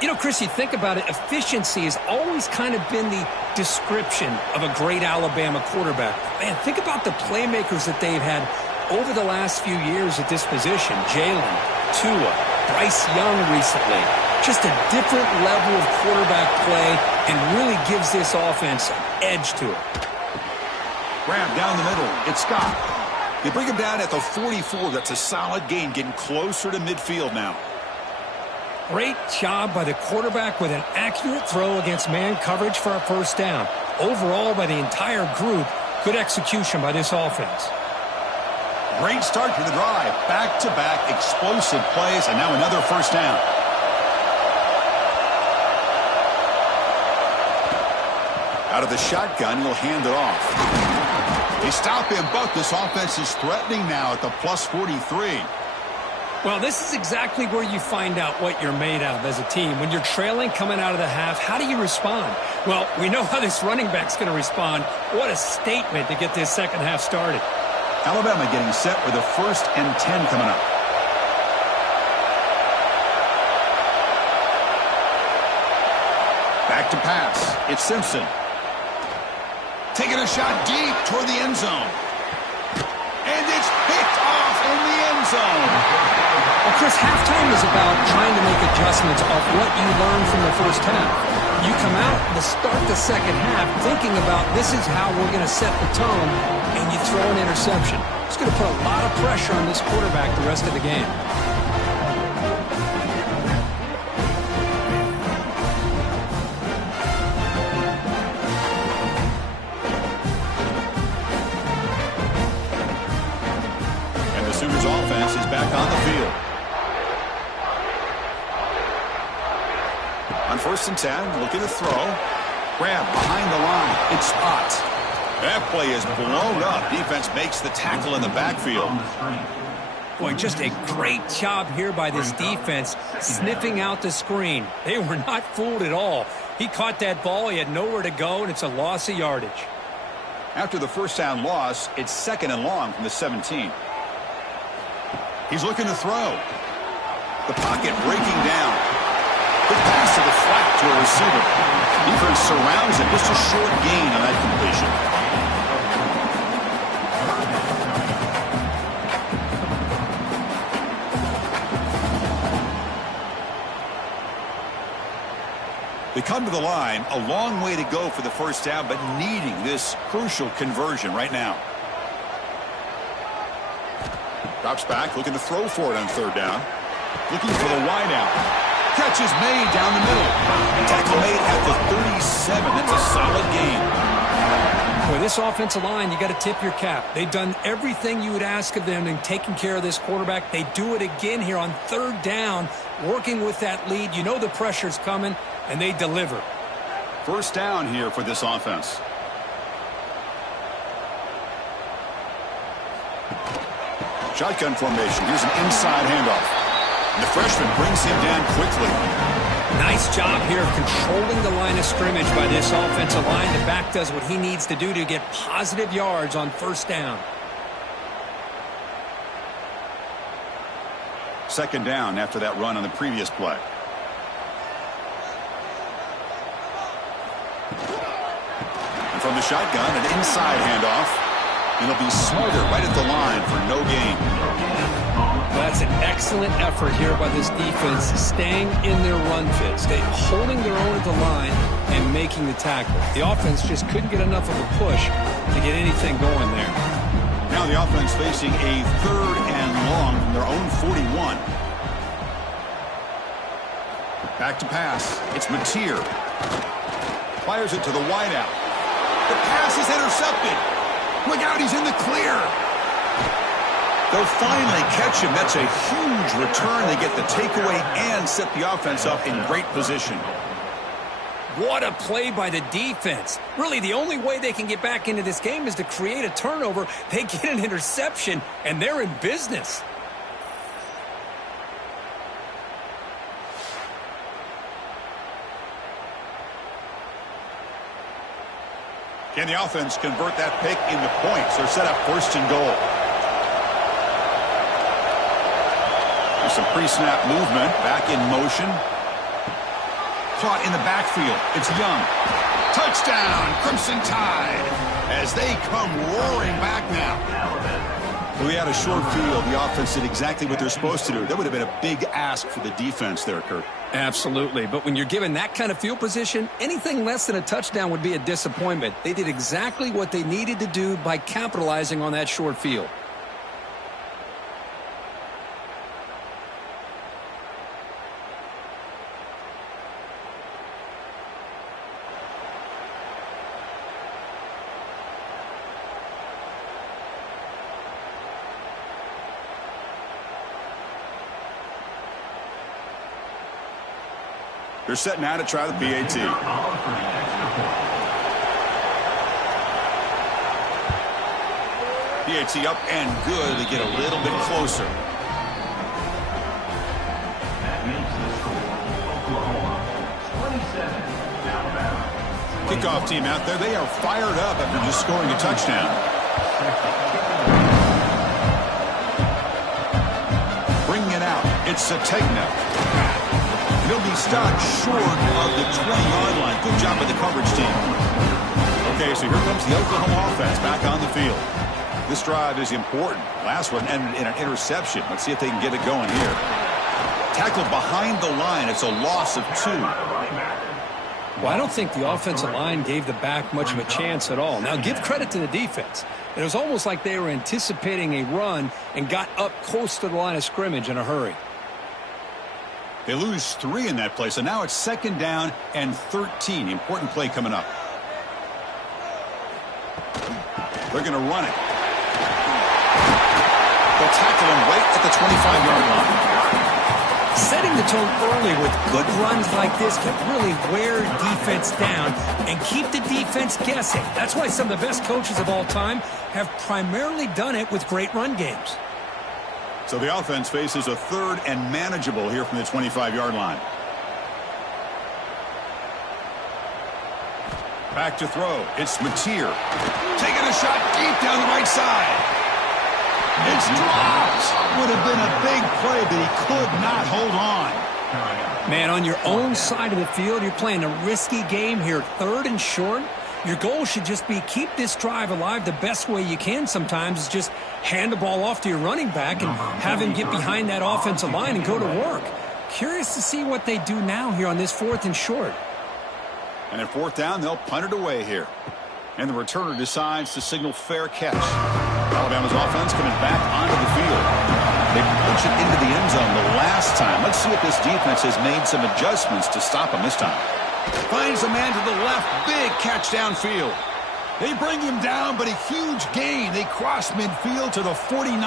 You know, Chris, you think about it, efficiency has always kind of been the description of a great Alabama quarterback. Man, think about the playmakers that they've had over the last few years at this position. Jalen, Tua, Bryce Young recently. Just a different level of quarterback play and really gives this offense an edge to it. Grab down the middle. It's Scott. They bring him down at the 44. That's a solid gain, getting closer to midfield now. Great job by the quarterback with an accurate throw against man coverage for a first down. Overall, by the entire group, good execution by this offense. Great start to the drive. Back-to-back explosive plays, and now another first down. Out of the shotgun, he'll hand it off. They stop him, but this offense is threatening now at the plus 43. Well, this is exactly where you find out what you're made of as a team. When you're trailing coming out of the half, how do you respond? Well, we know how this running back's going to respond. What a statement to get this second half started. Alabama getting set with a 1st and 10 coming up. Back to pass. It's Simpson. Taking a shot deep toward the end zone. And it's picked off in the end zone. Well, Chris, halftime is about trying to make adjustments off what you learned from the first half. You come out to start the second half thinking about this is how we're going to set the tone, and you throw an interception. It's going to put a lot of pressure on this quarterback the rest of the game. And the Sooners offense is back on the field. On 1st and 10, looking to throw. Grab behind the line. It's Spot. That play is blown up. Defense makes the tackle in the backfield. Boy, just a great job here by this defense, sniffing out the screen. They were not fooled at all. He caught that ball. He had nowhere to go, and it's a loss of yardage. After the first down loss, it's 2nd and long from the 17. He's looking to throw. The pocket breaking down. Good pass to the flat to a receiver. Defense surrounds him. Just a short gain on that completion. They come to the line, a long way to go for the first down, but needing this crucial conversion right now. Drops back, looking to throw for it on 3rd down. Looking for the wide out. Catch is made down the middle. Tackle made at the 37. That's a solid gain. Boy, this offensive line, you got to tip your cap. They've done everything you would ask of them in taking care of this quarterback. They do it again here on 3rd down, working with that lead. You know the pressure's coming, and they deliver. First down here for this offense. Shotgun formation. Here's an inside handoff. And the freshman brings him down quickly. Nice job here of controlling the line of scrimmage by this offensive line. The back does what he needs to do to get positive yards on 1st down. 2nd down after that run on the previous play. And from the shotgun, an inside handoff. It'll be Smarter right at the line for no gain. That's an excellent effort here by this defense, staying in their run fit, holding their own at the line and making the tackle. The offense just couldn't get enough of a push to get anything going there. Now the offense facing a 3rd and long from their own 41. Back to pass. It's Mateer. Fires it to the wideout. The pass is intercepted. Look out, he's in the clear. They'll finally catch him. That's a huge return. They get the takeaway and set the offense up in great position. What a play by the defense. Really, the only way they can get back into this game is to create a turnover. They get an interception, and they're in business. Can the offense convert that pick into points or set up first and goal? There's some pre-snap movement. Back in motion. Caught in the backfield. It's Young. Touchdown, Crimson Tide, as they come roaring back now. We had a short field. The offense did exactly what they're supposed to do. That would have been a big ask for the defense there, Kurt. Absolutely. But when you're given that kind of field position, anything less than a touchdown would be a disappointment. They did exactly what they needed to do by capitalizing on that short field. They're set now to try the PAT. PAT up and good. They get a little bit closer. That makes the score Oklahoma 27, Alabama. Kickoff team out there. They are fired up after just scoring a touchdown. Bringing it out. It's Sategna. He'll be stopped short of the 20-yard line. Good job by the coverage team. Okay, so here comes the Oklahoma offense back on the field. This drive is important. Last one ended in an interception. Let's see if they can get it going here. Tackled behind the line. It's a loss of 2. Well, I don't think the offensive line gave the back much of a chance at all. Now, give credit to the defense. It was almost like they were anticipating a run and got up close to the line of scrimmage in a hurry. They lose 3 in that play, so now it's 2nd down and 13. Important play coming up. They're going to run it. They'll tackle him right at the 25-yard line. Setting the tone early with good runs like this can really wear defense down and keep the defense guessing. That's why some of the best coaches of all time have primarily done it with great run games. So the offense faces a 3rd and manageable here from the 25-yard line. Back to throw. It's Mateer. Taking a shot deep down the right side. It's dropped. Would have been a big play, but he could not hold on. Man, on your own side of the field, you're playing a risky game here. 3rd and short. Your goal should just be keep this drive alive the best way you can sometimes is just hand the ball off to your running back and have him get behind that offensive line and go to work. Curious to see what they do now here on this 4th and short. And at 4th down, they'll punt it away here. And the returner decides to signal fair catch. Alabama's offense coming back onto the field. They punch it into the end zone the last time. Let's see if this defense has made some adjustments to stop him this time. Finds a man to the left. Big catch downfield. They bring him down, but a huge gain. They cross midfield to the 49.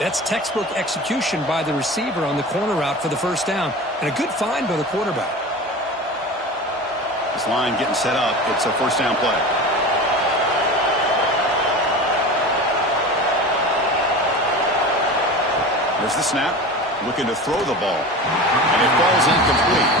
That's textbook execution by the receiver on the corner route for the 1st down. And a good find by the quarterback. This line getting set up. It's a 1st down play. There's the snap. Looking to throw the ball. And it falls incomplete.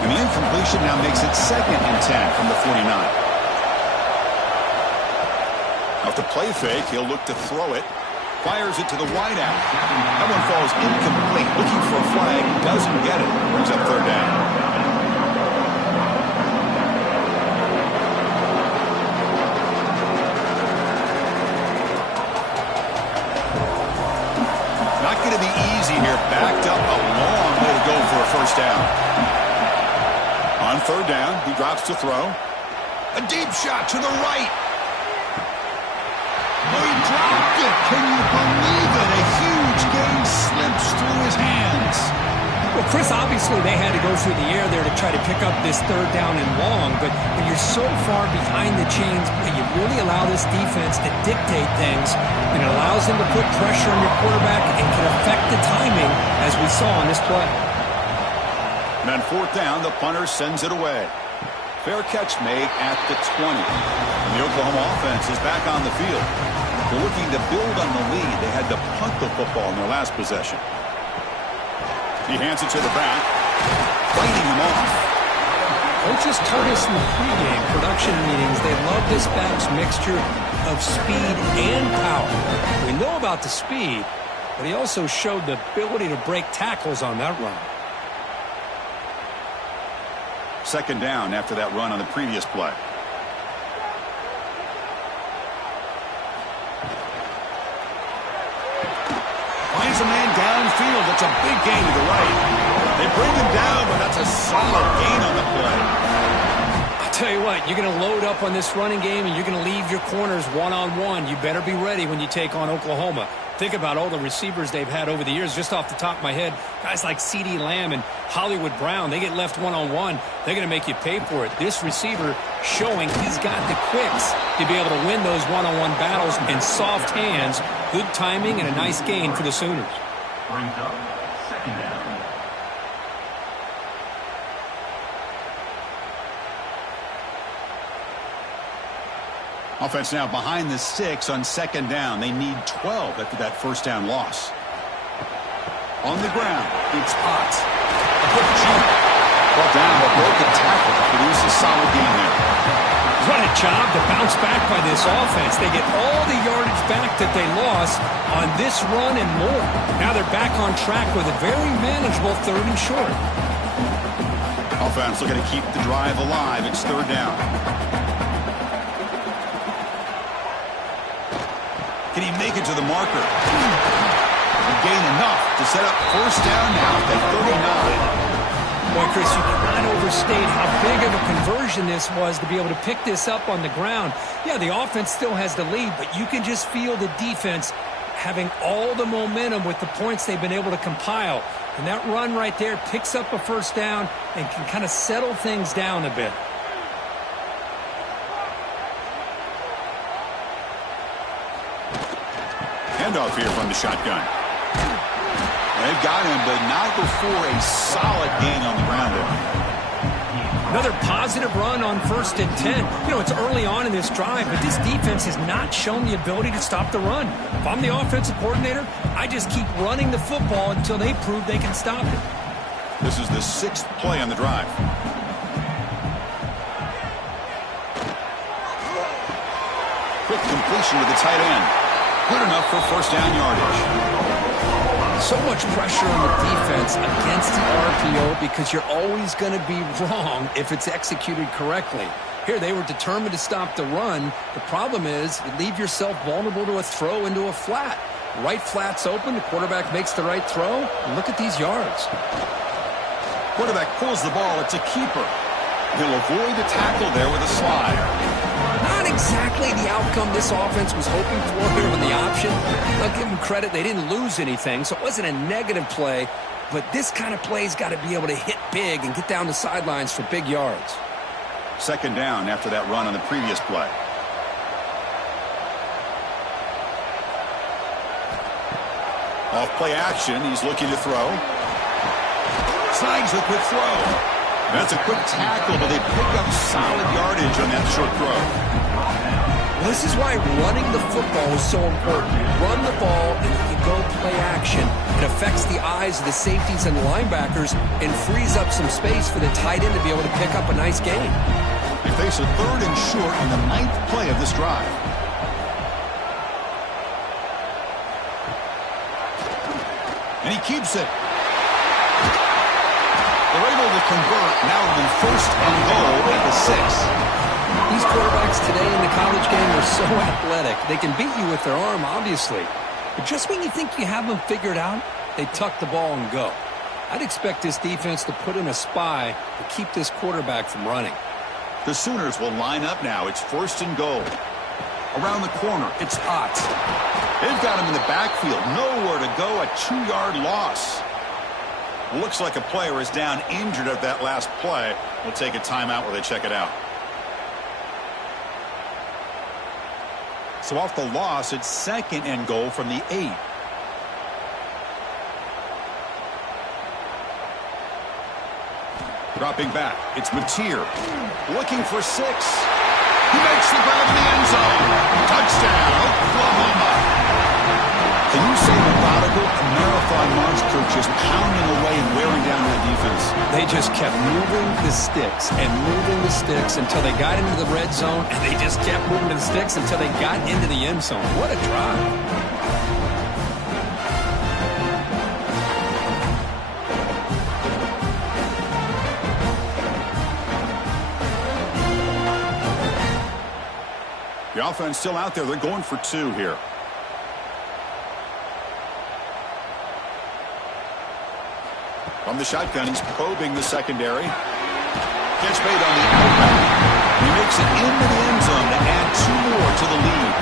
And the incompletion now makes it 2nd and 10 from the 49. Off the play fake, he'll look to throw it. Fires it to the wide out. That one falls incomplete. Looking for a flag. Doesn't get it. Brings up 3rd down. Not going to be easy here. Backed up a long way to go for a 1st down. On 3rd down, he drops to throw. A deep shot to the right. Oh, he dropped it. Can you believe it? A huge gain slips through his hands. Well, Chris, obviously they had to go through the air there to try to pick up this 3rd down and long, but when you're so far behind the chains, you really allow this defense to dictate things, and it allows them to put pressure on your quarterback and can affect the timing, as we saw on this play. And on 4th down, the punter sends it away. Fair catch made at the 20. And the Oklahoma offense is back on the field. They're looking to build on the lead. They had to punt the football in their last possession. He hands it to the back, fighting him off. Coaches told us in the pregame production meetings they love this back's mixture of speed and power. We know about the speed, but he also showed the ability to break tackles on that run. Second down after that run on the previous play. Finds a man downfield. That's a big gain to the right. They bring him down, but that's a solid gain on the play. I'll tell you what, you're going to load up on this running game and you're going to leave your corners one-on-one. You better be ready when you take on Oklahoma. Think about all the receivers they've had over the years. Just off the top of my head, guys like CeeDee Lamb and Hollywood Brown, they get left one-on-one. They're going to make you pay for it. This receiver showing he's got the quicks to be able to win those one-on-one battles in soft hands. Good timing and a nice gain for the Sooners. Brings up second down. Offense now behind the 6 on second down. They need 12 after that first down loss. On the ground, it's Ott. A quick jump. Brought down, but broke the tackle to produce a solid gain there. What a job to bounce back by this offense. They get all the yardage back that they lost on this run and more. Now they're back on track with a very manageable third and short. Offense looking to keep the drive alive. It's third down. Can he make it to the marker? He'll gain enough to set up first down now at 39. Boy, Chris, you cannot overstate how big of a conversion this was to be able to pick this up on the ground. Yeah, the offense still has the lead, but you can just feel the defense having all the momentum with the points they've been able to compile. And that run right there picks up a first down and can kind of settle things down a bit. Handoff here from the shotgun. They've got him, but not before a solid gain on the ground there. Another positive run on 1st and 10. You know, it's early on in this drive, but this defense has not shown the ability to stop the run. If I'm the offensive coordinator, I just keep running the football until they prove they can stop it. This is the 6th play on the drive. Quick completion with the tight end. Good enough for first down yardage. So much pressure on the defense against the RPO because you're always going to be wrong if it's executed correctly. Here, they were determined to stop the run. The problem is you leave yourself vulnerable to a throw into a flat. Right flat's open. The quarterback makes the right throw. And look at these yards. Quarterback pulls the ball. It's a keeper. He'll avoid the tackle there with a slide. Not exactly the outcome this offense was hoping for here with the option. I'll give them credit. They didn't lose anything, so it wasn't a negative play. But this kind of play's got to be able to hit big and get down the sidelines for big yards. Second down after that run on the previous play. Off play action. He's looking to throw. Snags a quick throw. That's a quick tackle, but they pick up solid yardage on that short throw. Well, this is why running the football is so important. Run the ball, and if you go play action, it affects the eyes of the safeties and the linebackers and frees up some space for the tight end to be able to pick up a nice gain. They face a third and short on the 9th play of this drive. And he keeps it. They're able to convert now in first and goal at the 6. These quarterbacks today in the college game are so athletic. They can beat you with their arm, obviously. But just when you think you have them figured out, they tuck the ball and go. I'd expect this defense to put in a spy to keep this quarterback from running. The Sooners will line up now. It's first and goal. Around the corner, it's Ott. They've got him in the backfield. Nowhere to go, a 2-yard loss. Looks like a player is down injured at that last play. We'll take a timeout while they check it out. So off the loss, it's second and goal from the 8. Dropping back, it's Mateer. Looking for 6. He makes the grab in the end zone. Touchdown, Oklahoma. Can you say methodical? A marathon monster just pounding away and wearing down that defense. They just kept moving the sticks and moving the sticks until they got into the red zone, and they just kept moving the sticks until they got into the end zone. What a drive. The offense still out there. They're going for 2 here. From the shotgun, he's probing the secondary. Catch made on the outback. He makes it into the end zone to add 2 more to the lead.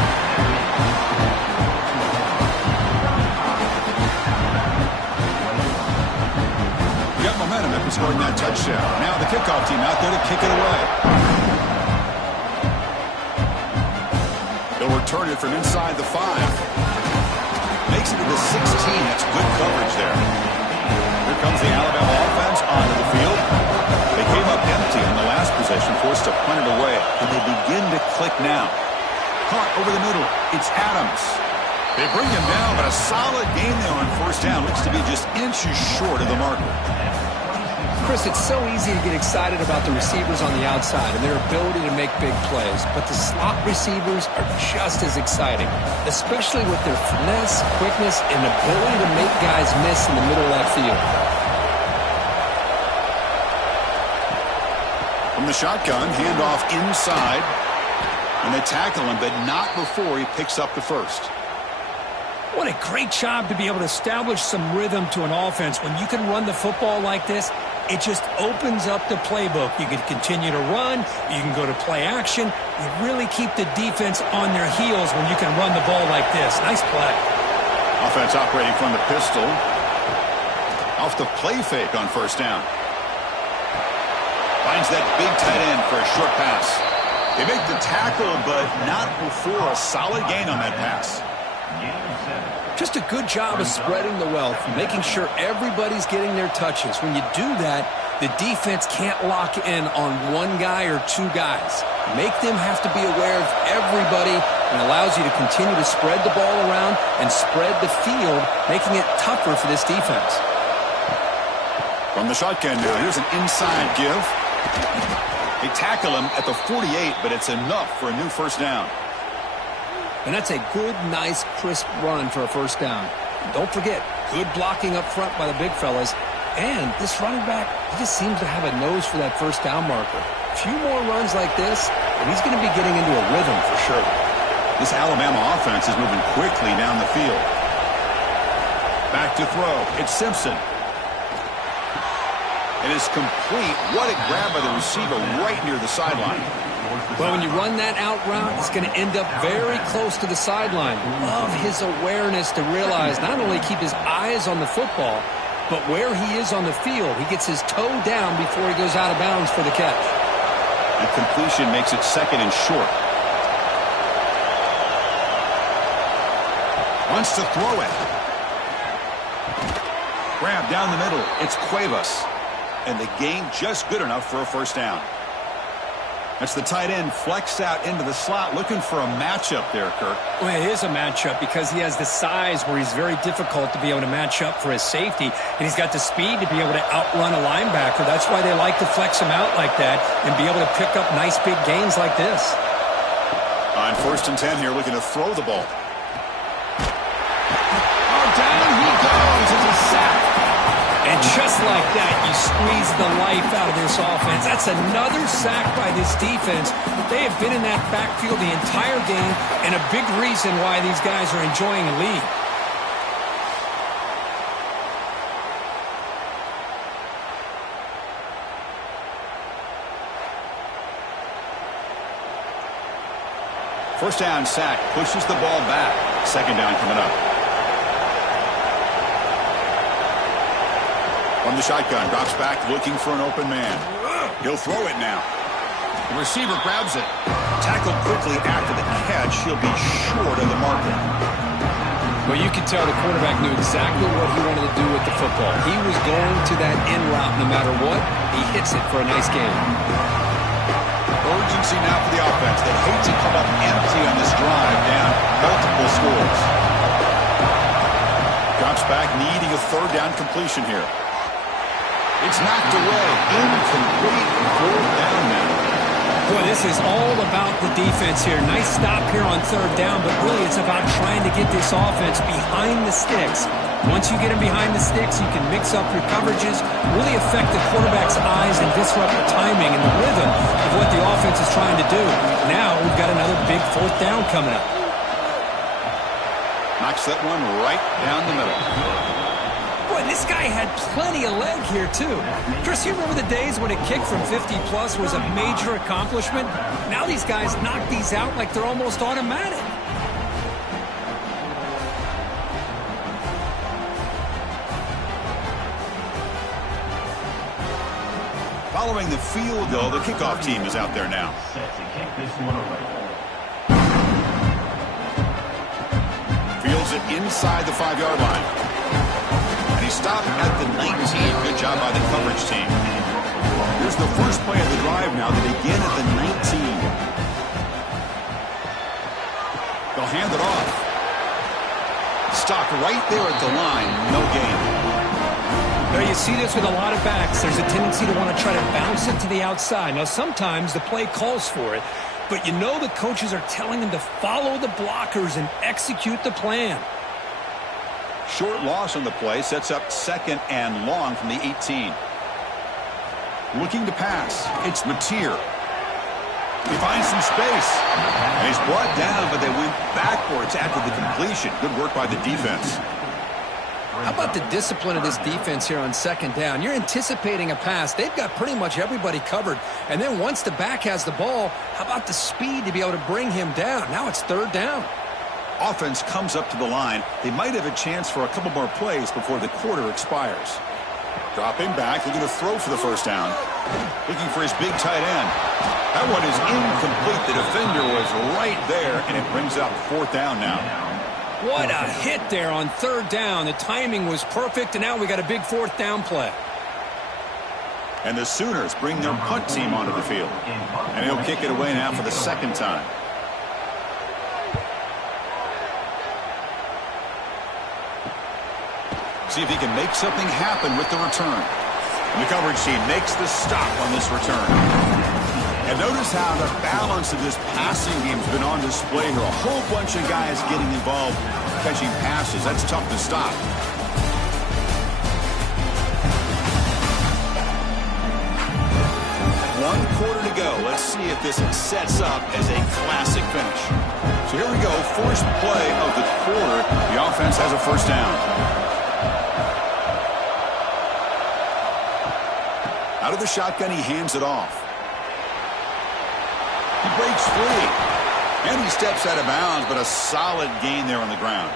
He got momentum after scoring that touchdown. Now the kickoff team out there to kick it away. They'll return it from inside the 5. Makes it to the 16. That's good coverage there. Here comes the Alabama offense onto the field. They came up empty on the last possession, forced to punt it away. And they begin to click now. Caught over the middle. It's Adams. They bring him down, but a solid gain there on first down. Looks to be just inches short of the marker. Chris, it's so easy to get excited about the receivers on the outside and their ability to make big plays, but the slot receivers are just as exciting, especially with their finesse, quickness, and ability to make guys miss in the middle of that field. From the shotgun, handoff inside, and they tackle him, but not before he picks up the first. What a great job to be able to establish some rhythm to an offense. When you can run the football like this, it just opens up the playbook. You can continue to run. You can go to play action. You really keep the defense on their heels when you can run the ball like this. Nice play. Offense operating from the pistol. Off the play fake on first down. Finds that big tight end for a short pass. They make the tackle, but not before a solid gain on that pass. Just a good job of spreading the wealth, making sure everybody's getting their touches. When you do that, the defense can't lock in on 1 guy or 2 guys. Make them have to be aware of everybody, and allows you to continue to spread the ball around and spread the field, making it tougher for this defense. From the shotgun now, here's an inside give. They tackle him at the 48, but it's enough for a new first down. And that's a good, nice, crisp run for a first down. Don't forget, good blocking up front by the big fellas. And this running back, he just seems to have a nose for that first down marker. A few more runs like this, and he's going to be getting into a rhythm for sure. This Alabama offense is moving quickly down the field. Back to throw. It's Simpson. It is complete. What a grab by the receiver right near the sideline. Well, when you run that out route, it's going to end up very close to the sideline. Love his awareness to realize not only keep his eyes on the football, but where he is on the field. He gets his toe down before he goes out of bounds for the catch. And completion makes it 2nd and short. Wants to throw it. Grab down the middle. It's Cuevas. And the gain just good enough for a first down. That's the tight end flexed out into the slot, looking for a matchup there, Kirk. Well, it is a matchup because he has the size where he's very difficult to be able to match up for his safety, and he's got the speed to be able to outrun a linebacker. That's why they like to flex him out like that and be able to pick up nice big gains like this. On 1st and 10 here, looking to throw the ball. Oh, down he goes. It's a sack. And just like that, you squeeze the life out of this offense. That's another sack by this defense. They have been in that backfield the entire game, and a big reason why these guys are enjoying a lead. First down sack, pushes the ball back. 2nd down coming up. From the shotgun, drops back, looking for an open man. He'll throw it now. The receiver grabs it. Tackled quickly after the catch. He'll be short of the marker. Well, you could tell the quarterback knew exactly what he wanted to do with the football. He was going to that in route no matter what. He hits it for a nice gain. Urgency now for the offense. They hate to come up empty on this drive, down multiple scores. Drops back, needing a third down completion here. It's knocked away. Incomplete. Fourth down now. Boy, this is all about the defense here. Nice stop here on third down, but really it's about trying to get this offense behind the sticks. Once you get them behind the sticks, you can mix up your coverages, really affect the quarterback's eyes and disrupt the timing and the rhythm of what the offense is trying to do. Now we've got another big fourth down coming up. Knocks that one right down the middle. Boy, this guy had plenty of leg here, too. Chris, you remember the days when a kick from 50-plus was a major accomplishment? Now these guys knock these out like they're almost automatic. Following the field goal, the kickoff team is out there now. Set to kick this one away. Fields it inside the 5-yard line. And he stopped at the 19. Good job by the coverage team. Here's the first play of the drive now. They begin at the 19. They'll hand it off. Stopped right there at the line. No gain. Now, you see this with a lot of backs. There's a tendency to want to try to bounce it to the outside. Now, sometimes the play calls for it, but you know the coaches are telling them to follow the blockers and execute the plan. Short loss on the play sets up second and long from the 18. Looking to pass. It's Mateer. He finds some space. And he's brought down, but they went backwards after the completion. Good work by the defense. How about the discipline of this defense here on second down? You're anticipating a pass. They've got pretty much everybody covered. And then once the back has the ball, how about the speed to be able to bring him down? Now it's third down. Offense comes up to the line. They might have a chance for a couple more plays before the quarter expires. Dropping back, looking to throw for the first down. Looking for his big tight end. That one is incomplete. The defender was right there, and it brings up fourth down now. What a hit there on third down. The timing was perfect, and now we got a big fourth down play. And the Sooners bring their punt team onto the field. And he'll kick it away now for the second time. See if he can make something happen with the return. And the coverage team makes the stop on this return. And notice how the balance of this passing game has been on display here. A whole bunch of guys getting involved catching passes. That's tough to stop. One quarter to go. Let's see if this sets up as a classic finish. So here we go. First play of the quarter. The offense has a first down. Out of the shotgun, he hands it off. He breaks free. And he steps out of bounds, but a solid gain there on the ground.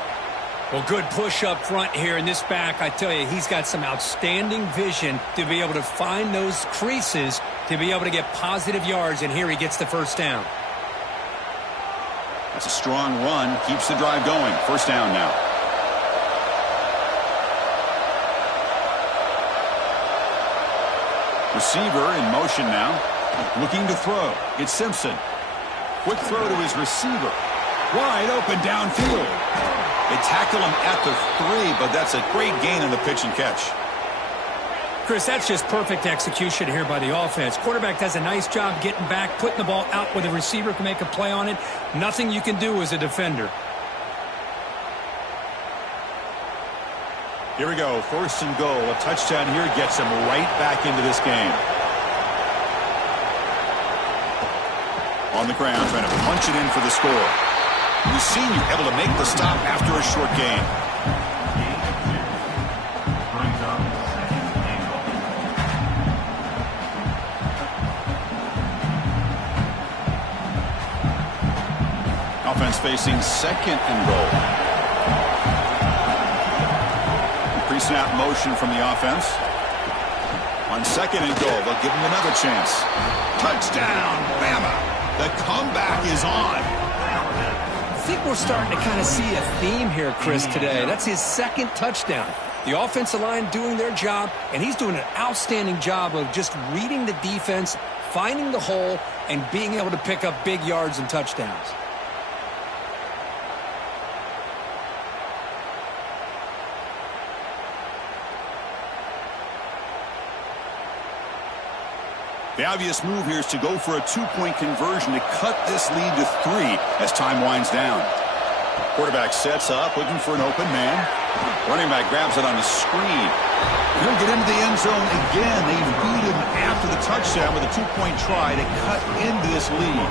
Well, good push up front here in this back. I tell you, he's got some outstanding vision to be able to find those creases to be able to get positive yards, and here he gets the first down. That's a strong run. Keeps the drive going. First down now. Receiver in motion now. Looking to throw. It's Simpson. Quick throw to his receiver. Wide open downfield. They tackle him at the 3, but that's a great gain in the pitch and catch. Chris, that's just perfect execution here by the offense. Quarterback does a nice job getting back, putting the ball out where the receiver can make a play on it. Nothing you can do as a defender. Here we go. First and goal. A touchdown here gets him right back into this game. On the ground, trying to punch it in for the score. We've seen you able to make the stop after a short gain. Brings up second and goal. Offense facing second and goal. Pre-snap motion from the offense. On second and goal, they'll give him another chance. Touchdown, Bama. The comeback is on. think we're starting to kind of see a theme here, Chris, today. That's his second touchdown. The offensive line doing their job, and he's doing an outstanding job of just reading the defense, finding the hole, and being able to pick up big yards and touchdowns. The obvious move here is to go for a two-point conversion to cut this lead to 3 as time winds down. Quarterback sets up, looking for an open man. Running back grabs it on a screen. He'll get into the end zone again. They beat him after the touchdown with a two-point try to cut into this lead.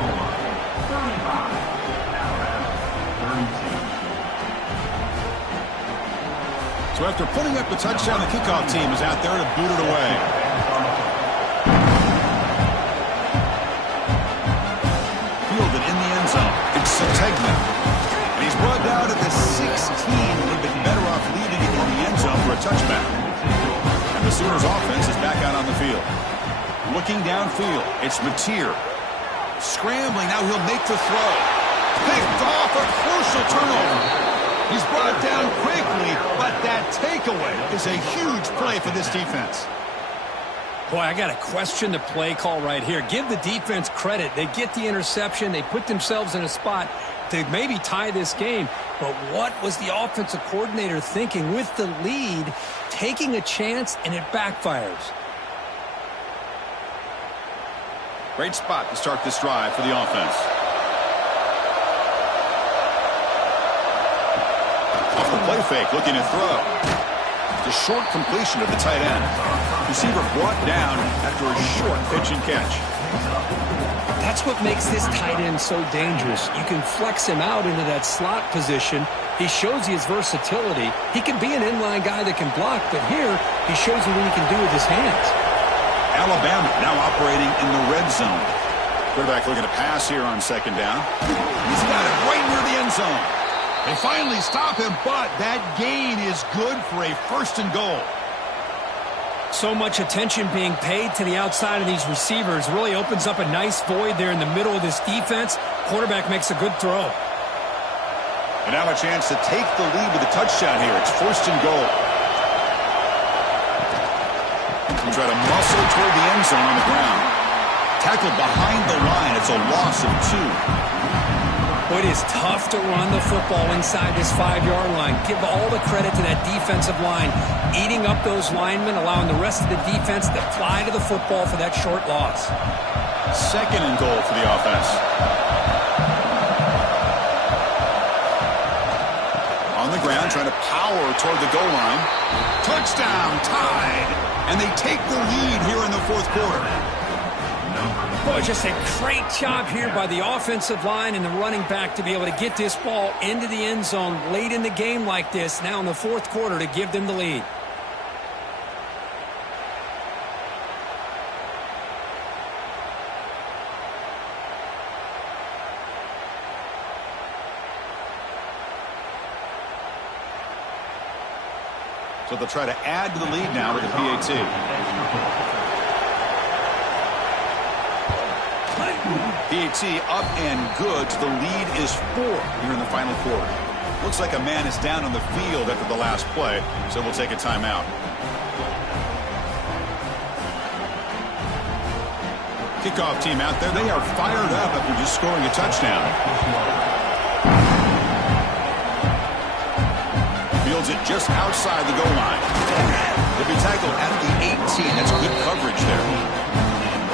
So after putting up the touchdown, the kickoff team is out there to boot it away. Fielded in the end zone. It's Sategna. And he's brought down at the 16. They've been better off leading it in the end zone for a touchback. And the Sooners offense is back out on the field. Looking downfield, it's Mateer. Scrambling, now he'll make the throw. Picked off, a crucial turnover. He's brought down quickly, but that takeaway is a huge play for this defense. Boy, I got to question the play call right here. Give the defense credit. They get the interception. They put themselves in a spot to maybe tie this game. But what was the offensive coordinator thinking with the lead, taking a chance, and it backfires? Great spot to start this drive for the offense. Off the play fake, looking to throw. The short completion of the tight end. Receiver brought down after a short pitch and catch. That's what makes this tight end so dangerous. You can flex him out into that slot position. He shows you his versatility. He can be an inline guy that can block, but here he shows you what he can do with his hands. Alabama now operating in the red zone. Quarterback looking to pass here on second down. He's got it right near the end zone. They finally stop him, but that gain is good for a 1st and goal. So much attention being paid to the outside of these receivers really opens up a nice void there in the middle of this defense. Quarterback makes a good throw. And now a chance to take the lead with a touchdown here. It's 1st and goal. He try to muscle toward the end zone on the ground. Tackled behind the line. It's a loss of 2. It is tough to run the football inside this 5-yard line. Give all the credit to that defensive line, eating up those linemen, allowing the rest of the defense to fly to the football for that short loss. 2nd and goal for the offense. On the ground, trying to power toward the goal line. Touchdown, tied. And they take the lead here in the 4th quarter. Boy, just a great job here by the offensive line and the running back to be able to get this ball into the end zone late in the game like this, now in the 4th quarter, to give them the lead. So they'll try to add to the lead now with the PAT. PAT up and good. So the lead is 4 here in the final quarter. Looks like a man is down on the field after the last play, so we'll take a timeout. Kickoff team out there. They are fired up after just scoring a touchdown. Fields it just outside the goal line. They'll be tackled at the 18. That's good coverage there.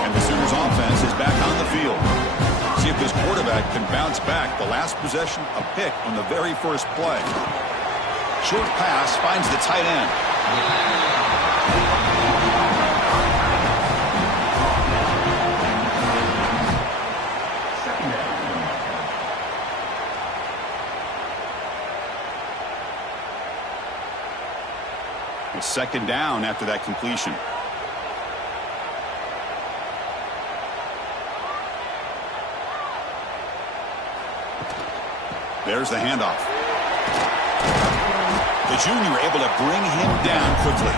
And the Sooners offense is back on the field. See if this quarterback can bounce back. The last possession, a pick on the very first play. Short pass finds the tight end. It's 2nd down after that completion. There's the handoff. The junior able to bring him down quickly.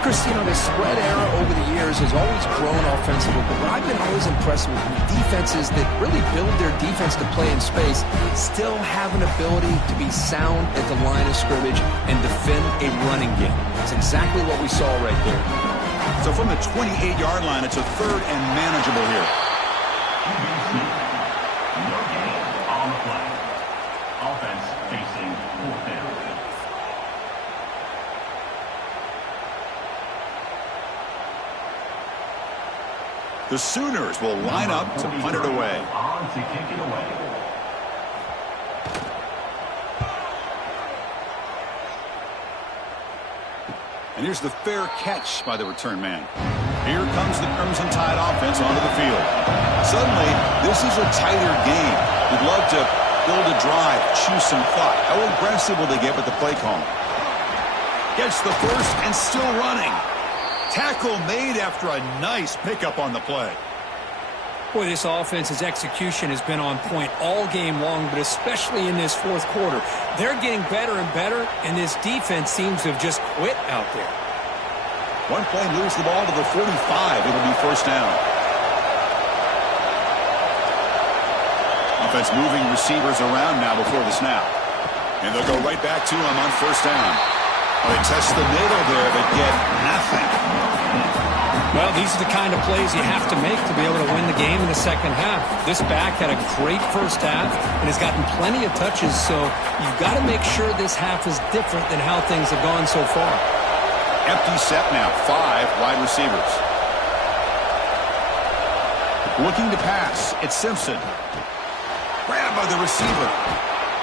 Chris, you know, the spread era over the years has always grown offensively, but what I've been always impressed with defenses that really build their defense to play in space still have an ability to be sound at the line of scrimmage and defend a running game. That's exactly what we saw right there. So from the 28-yard line, it's a third and manageable here. No gain on the play. Offense facing fourth down. The Sooners will line up to punt it away. On to kick it away. And here's the fair catch by the return man. Here comes the Crimson Tide offense onto the field. Suddenly, this is a tighter game. We'd love to build a drive, choose some clock. How aggressive will they get with the play call? Gets the first and still running. Tackle made after a nice pickup on the play. Boy, this offense's execution has been on point all game long, but especially in this fourth quarter. They're getting better and better, and this defense seems to have just quit out there. One play moves the ball to the 45. It'll be first down. Offense moving receivers around now before the snap. And they'll go right back to him on first down. Well, they test the middle there, but get nothing. Well, these are the kind of plays you have to make to be able to win the game in the second half. This back had a great first half and has gotten plenty of touches, so you've got to make sure this half is different than how things have gone so far. Empty set now, 5 wide receivers. Looking to pass, it's Simpson. Grabbed by the receiver.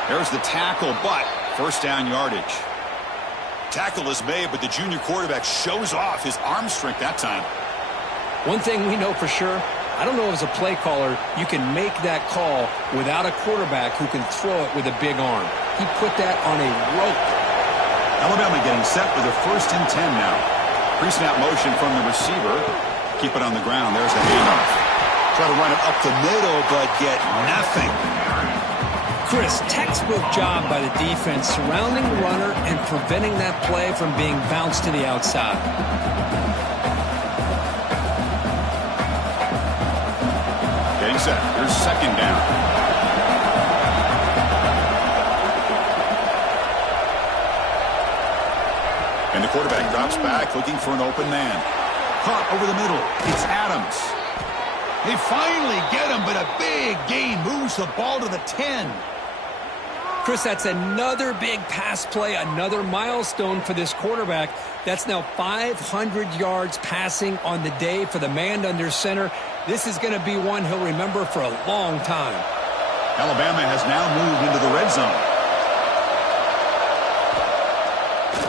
There's the tackle, but first down yardage. Tackle is made, but the junior quarterback shows off his arm strength that time. One thing we know for sure, I don't know as a play caller, you can make that call without a quarterback who can throw it with a big arm. He put that on a rope. Alabama getting set with a first and 10 now. Pre-snap motion from the receiver. Keep it on the ground. There's the handoff. Try to run it up the middle, but get nothing. Chris, textbook job by the defense surrounding the runner and preventing that play from being bounced to the outside. Getting set. Here's second down. And the quarterback drops back looking for an open man. Caught over the middle. It's Adams. They finally get him, but a big gain moves the ball to the 10. Chris, that's another big pass play, another milestone for this quarterback. That's now 500 yards passing on the day for the man under center. This is going to be one he'll remember for a long time. Alabama has now moved into the red zone.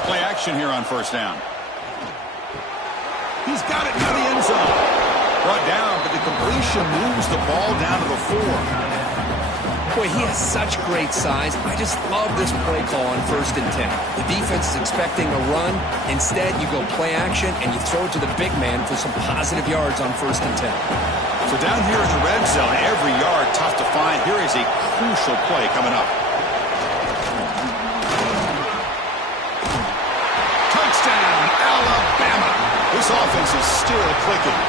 Play action here on first down. He's got it to the end zone. Brought down, but the completion moves the ball down to the 4. Boy, he has such great size. I just love this play call on first and 10. The defense is expecting a run. Instead, you go play action, and you throw it to the big man for some positive yards on first and 10. So down here in the red zone, every yard tough to find. Here is a crucial play coming up. Touchdown, Alabama. This offense is still clicking.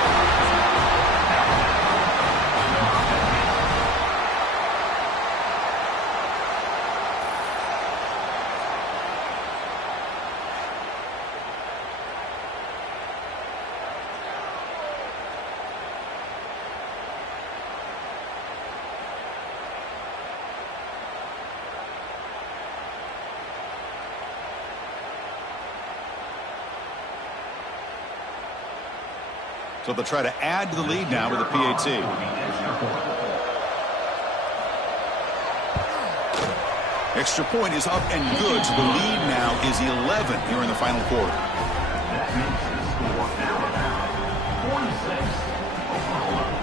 So they'll try to add to the lead now with a PAT. Extra point is up and good, so the lead now is 11 here in the final quarter. That makes the score Alabama 46, Oklahoma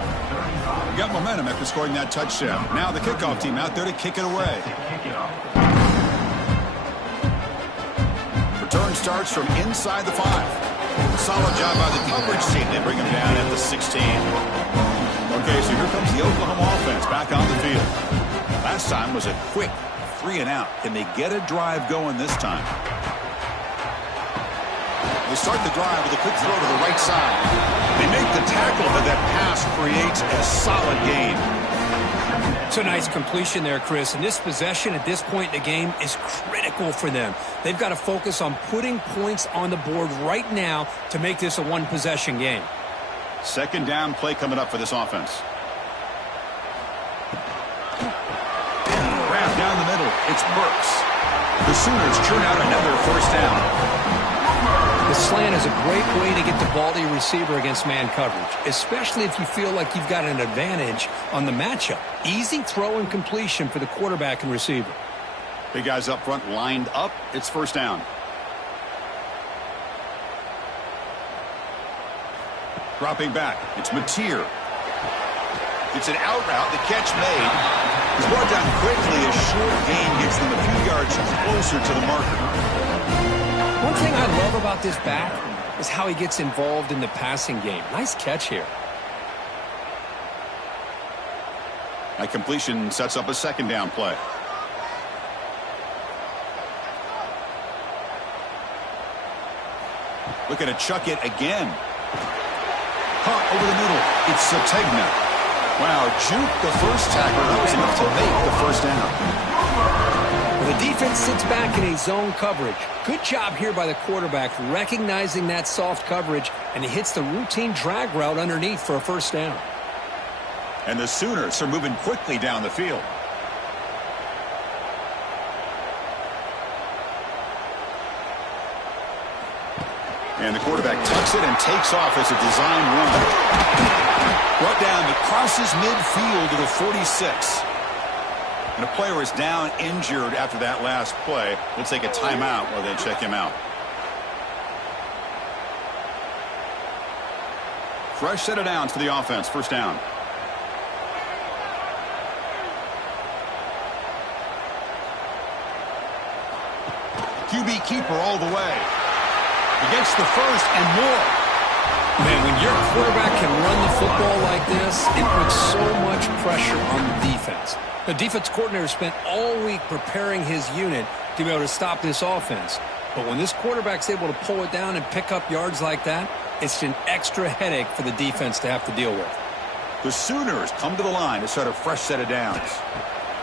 35. We got momentum after scoring that touchdown. Now the kickoff team out there to kick it away. Return starts from inside the 5. Solid job by the coverage team. They bring him down at the 16. Okay, so here comes the Oklahoma offense back on the field. Last time was a quick 3-and-out. Can they get a drive going this time? They start the drive with a quick throw to the right side. They make the tackle, but that pass creates a solid gain. It's a nice completion there, Chris. And this possession at this point in the game is critical for them. They've got to focus on putting points on the board right now to make this a one-possession game. Second down play coming up for this offense. Wrapped down the middle. It's Burks. The Sooners churn out another first down. The slant is a great way to get the ball to your receiver against man coverage, especially if you feel like you've got an advantage on the matchup. Easy throw and completion for the quarterback and receiver. Big guys up front lined up. It's first down. Dropping back. It's Mateer. It's an out route. The catch made. He's brought down quickly. A short gain gets them a few yards closer to the marker. One thing I love about this back is how he gets involved in the passing game. Nice catch here. That completion sets up a second down play. Looking to chuck it again. Caught over the middle. It's Sategna. Wow, juke the first tackle. That was enough to make the first down. The defense sits back in a zone coverage. Good job here by the quarterback recognizing that soft coverage, and he hits the routine drag route underneath for a first down. And the Sooners are moving quickly down the field. And the quarterback tucks it and takes off as a design run. Brought down, but crosses midfield to the 46. And a player is down injured after that last play. We'll take a timeout while they check him out. Fresh set of downs for the offense. First down. QB keeper all the way. He gets the first and more. Man, when your quarterback can run the football like this, it puts so much pressure on the defense. The defense coordinator spent all week preparing his unit to be able to stop this offense. But when this quarterback's able to pull it down and pick up yards like that, it's an extra headache for the defense to have to deal with. The Sooners come to the line to start a fresh set of downs.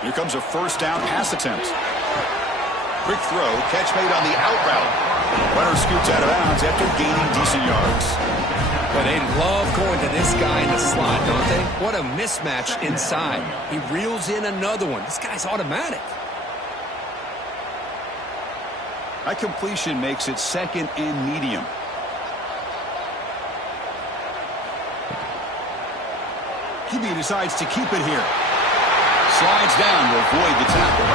Here comes a first down pass attempt. Quick throw, catch made on the out route. Runner scoots out of bounds after gaining decent yards. But they love going to this guy in the slot, don't they? What a mismatch inside. He reels in another one. This guy's automatic. That completion makes it second and medium. QB decides to keep it here. Slides down to avoid the tackle.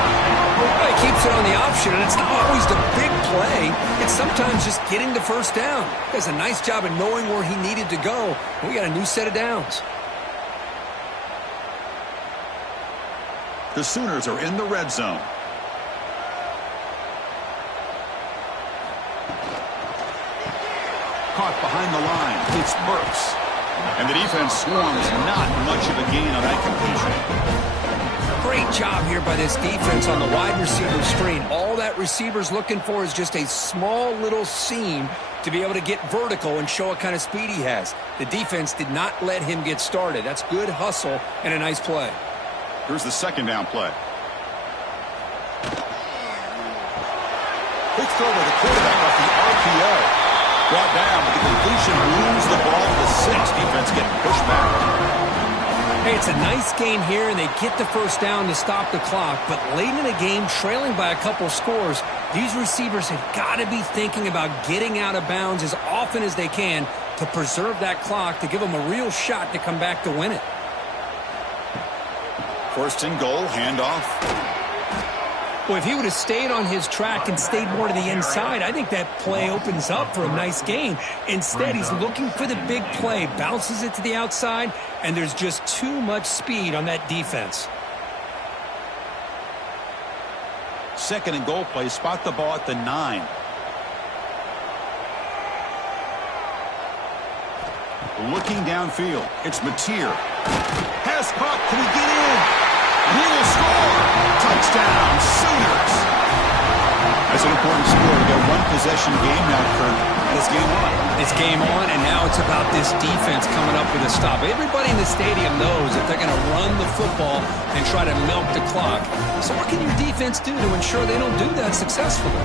Well, he keeps it on the option, and it's not always the big play. It's sometimes just getting the first down. He does a nice job of knowing where he needed to go. We got a new set of downs. The Sooners are in the red zone. Caught behind the line. It's Burks. And the defense swarms not much of a gain on that completion. Great job here by this defense on the wide receiver screen. All that receiver's looking for is just a small little seam to be able to get vertical and show what kind of speed he has. The defense did not let him get started. That's good hustle and a nice play. Here's the second down play. Quick throw by the quarterback off the RPO. Brought down, but the completion moves the ball to the 6. Defense getting pushed back. Hey, it's a nice game here, and they get the first down to stop the clock. But late in the game, trailing by a couple scores, these receivers have got to be thinking about getting out of bounds as often as they can to preserve that clock, to give them a real shot to come back to win it. First and goal, handoff. Well, if he would have stayed on his track and stayed more to the inside, I think that play opens up for a nice gain. Instead, he's looking for the big play, bounces it to the outside, and there's just too much speed on that defense. Second and goal play, spot the ball at the 9. Looking downfield, it's Mateer. Pass caught, can he get in? He will score! Touchdown, Sooners! A It's an important score. We got one possession game now, Kurt, and it's game on. It's game on, and now it's about this defense coming up with a stop. Everybody in the stadium knows that they're going to run the football and try to milk the clock. So what can your defense do to ensure they don't do that successfully?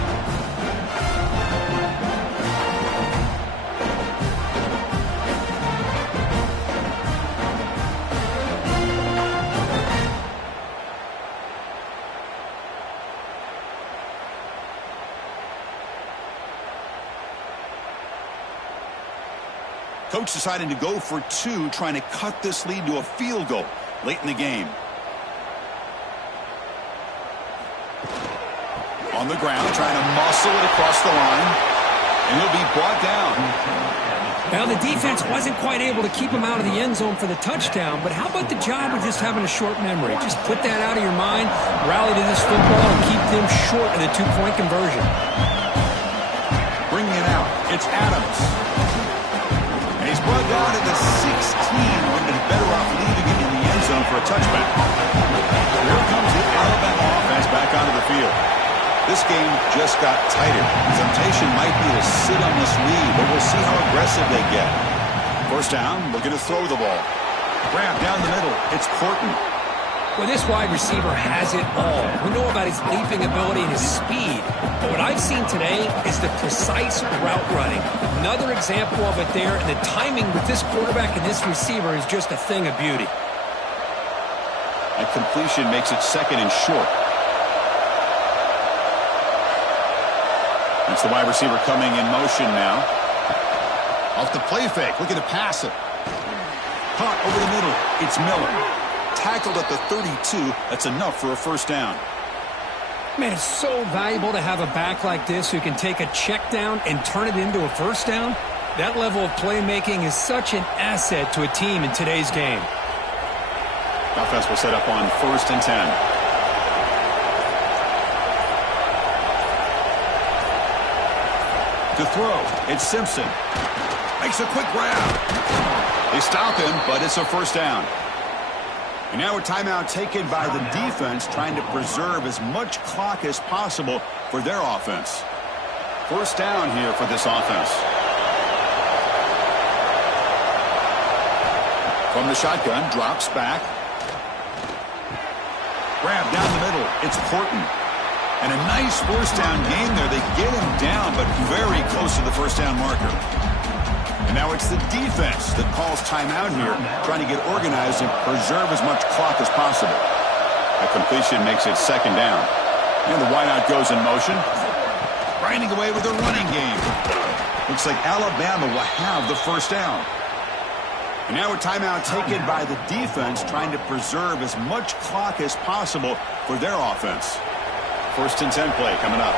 Coach deciding to go for two, trying to cut this lead to a field goal late in the game. On the ground, trying to muscle it across the line, and he'll be brought down. Now, the defense wasn't quite able to keep him out of the end zone for the touchdown, but how about the job of just having a short memory? Just put that out of your mind, rally to this football, and keep them short of the two-point conversion. Bringing it out, it's Adams. And he's brought down to the 16. Would have been better off leaving it in the end zone for a touchback. Here comes the Alabama offense back onto the field. This game just got tighter. The temptation might be to sit on this lead, but we'll see how aggressive they get. First down, looking to throw the ball. Grab down the middle. It's Horton. Well, this wide receiver has it all. We know about his leaping ability and his speed. But what I've seen today is the precise route running. Another example of it there, and the timing with this quarterback and this receiver is just a thing of beauty. That completion makes it second and short. That's the wide receiver coming in motion now. Off the play fake, looking to pass it. Caught over the middle. It's Miller. Tackled at the 32. That's enough for a first down. Man, it's so valuable to have a back like this who can take a check down and turn it into a first down. That level of playmaking is such an asset to a team in today's game. Offense will set up on 1st and 10. To throw, it's Simpson. Makes a quick grab. They stop him, but it's a first down. And now a timeout taken by the defense, trying to preserve as much clock as possible for their offense. First down here for this offense. From the shotgun, drops back. Grab down the middle. It's Horton. And a nice first down gain there. They get him down, but very close to the first down marker. And now it's the defense that calls timeout here, trying to get organized and preserve as much clock as possible. A completion makes it second down. And the wideout goes in motion. Grinding away with a running game. Looks like Alabama will have the first down. And now a timeout taken by the defense, trying to preserve as much clock as possible for their offense. 1st and 10 play coming up.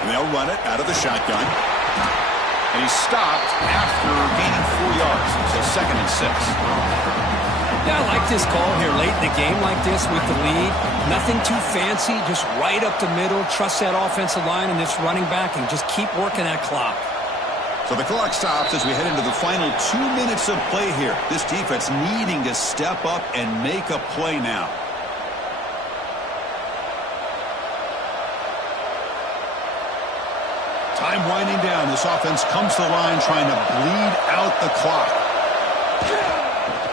And they'll run it out of the shotgun. And he's stopped after gaining 4 yards. So 2nd and 6. Yeah, I like this call here late in the game like this with the lead. Nothing too fancy, just right up the middle. Trust that offensive line and this running back and just keep working that clock. So the clock stops as we head into the final 2 minutes of play here. This defense needing to step up and make a play now. Time winding down. This offense comes to the line trying to bleed out the clock.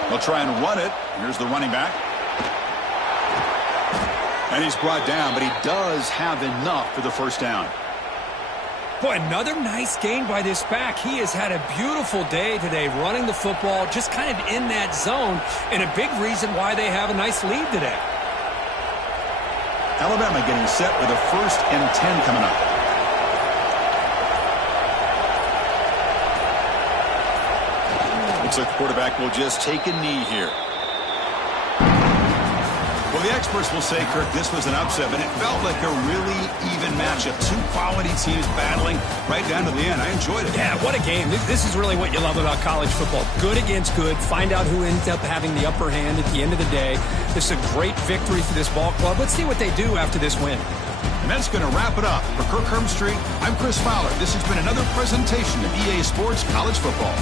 They'll try and run it. Here's the running back. And he's brought down, but he does have enough for the first down. Boy, another nice gain by this back. He has had a beautiful day today running the football, just kind of in that zone, and a big reason why they have a nice lead today. Alabama getting set with a 1st and 10 coming up. Looks like the quarterback will just take a knee here. Well, the experts will say, Kirk, this was an upset, but it felt like a really even matchup. 2 quality teams battling right down to the end. I enjoyed it. Yeah, what a game. This is really what you love about college football. Good against good. Find out who ends up having the upper hand at the end of the day. This is a great victory for this ball club. Let's see what they do after this win. And that's going to wrap it up. For Kirk Herbstreit, I'm Chris Fowler. This has been another presentation of EA Sports College Football.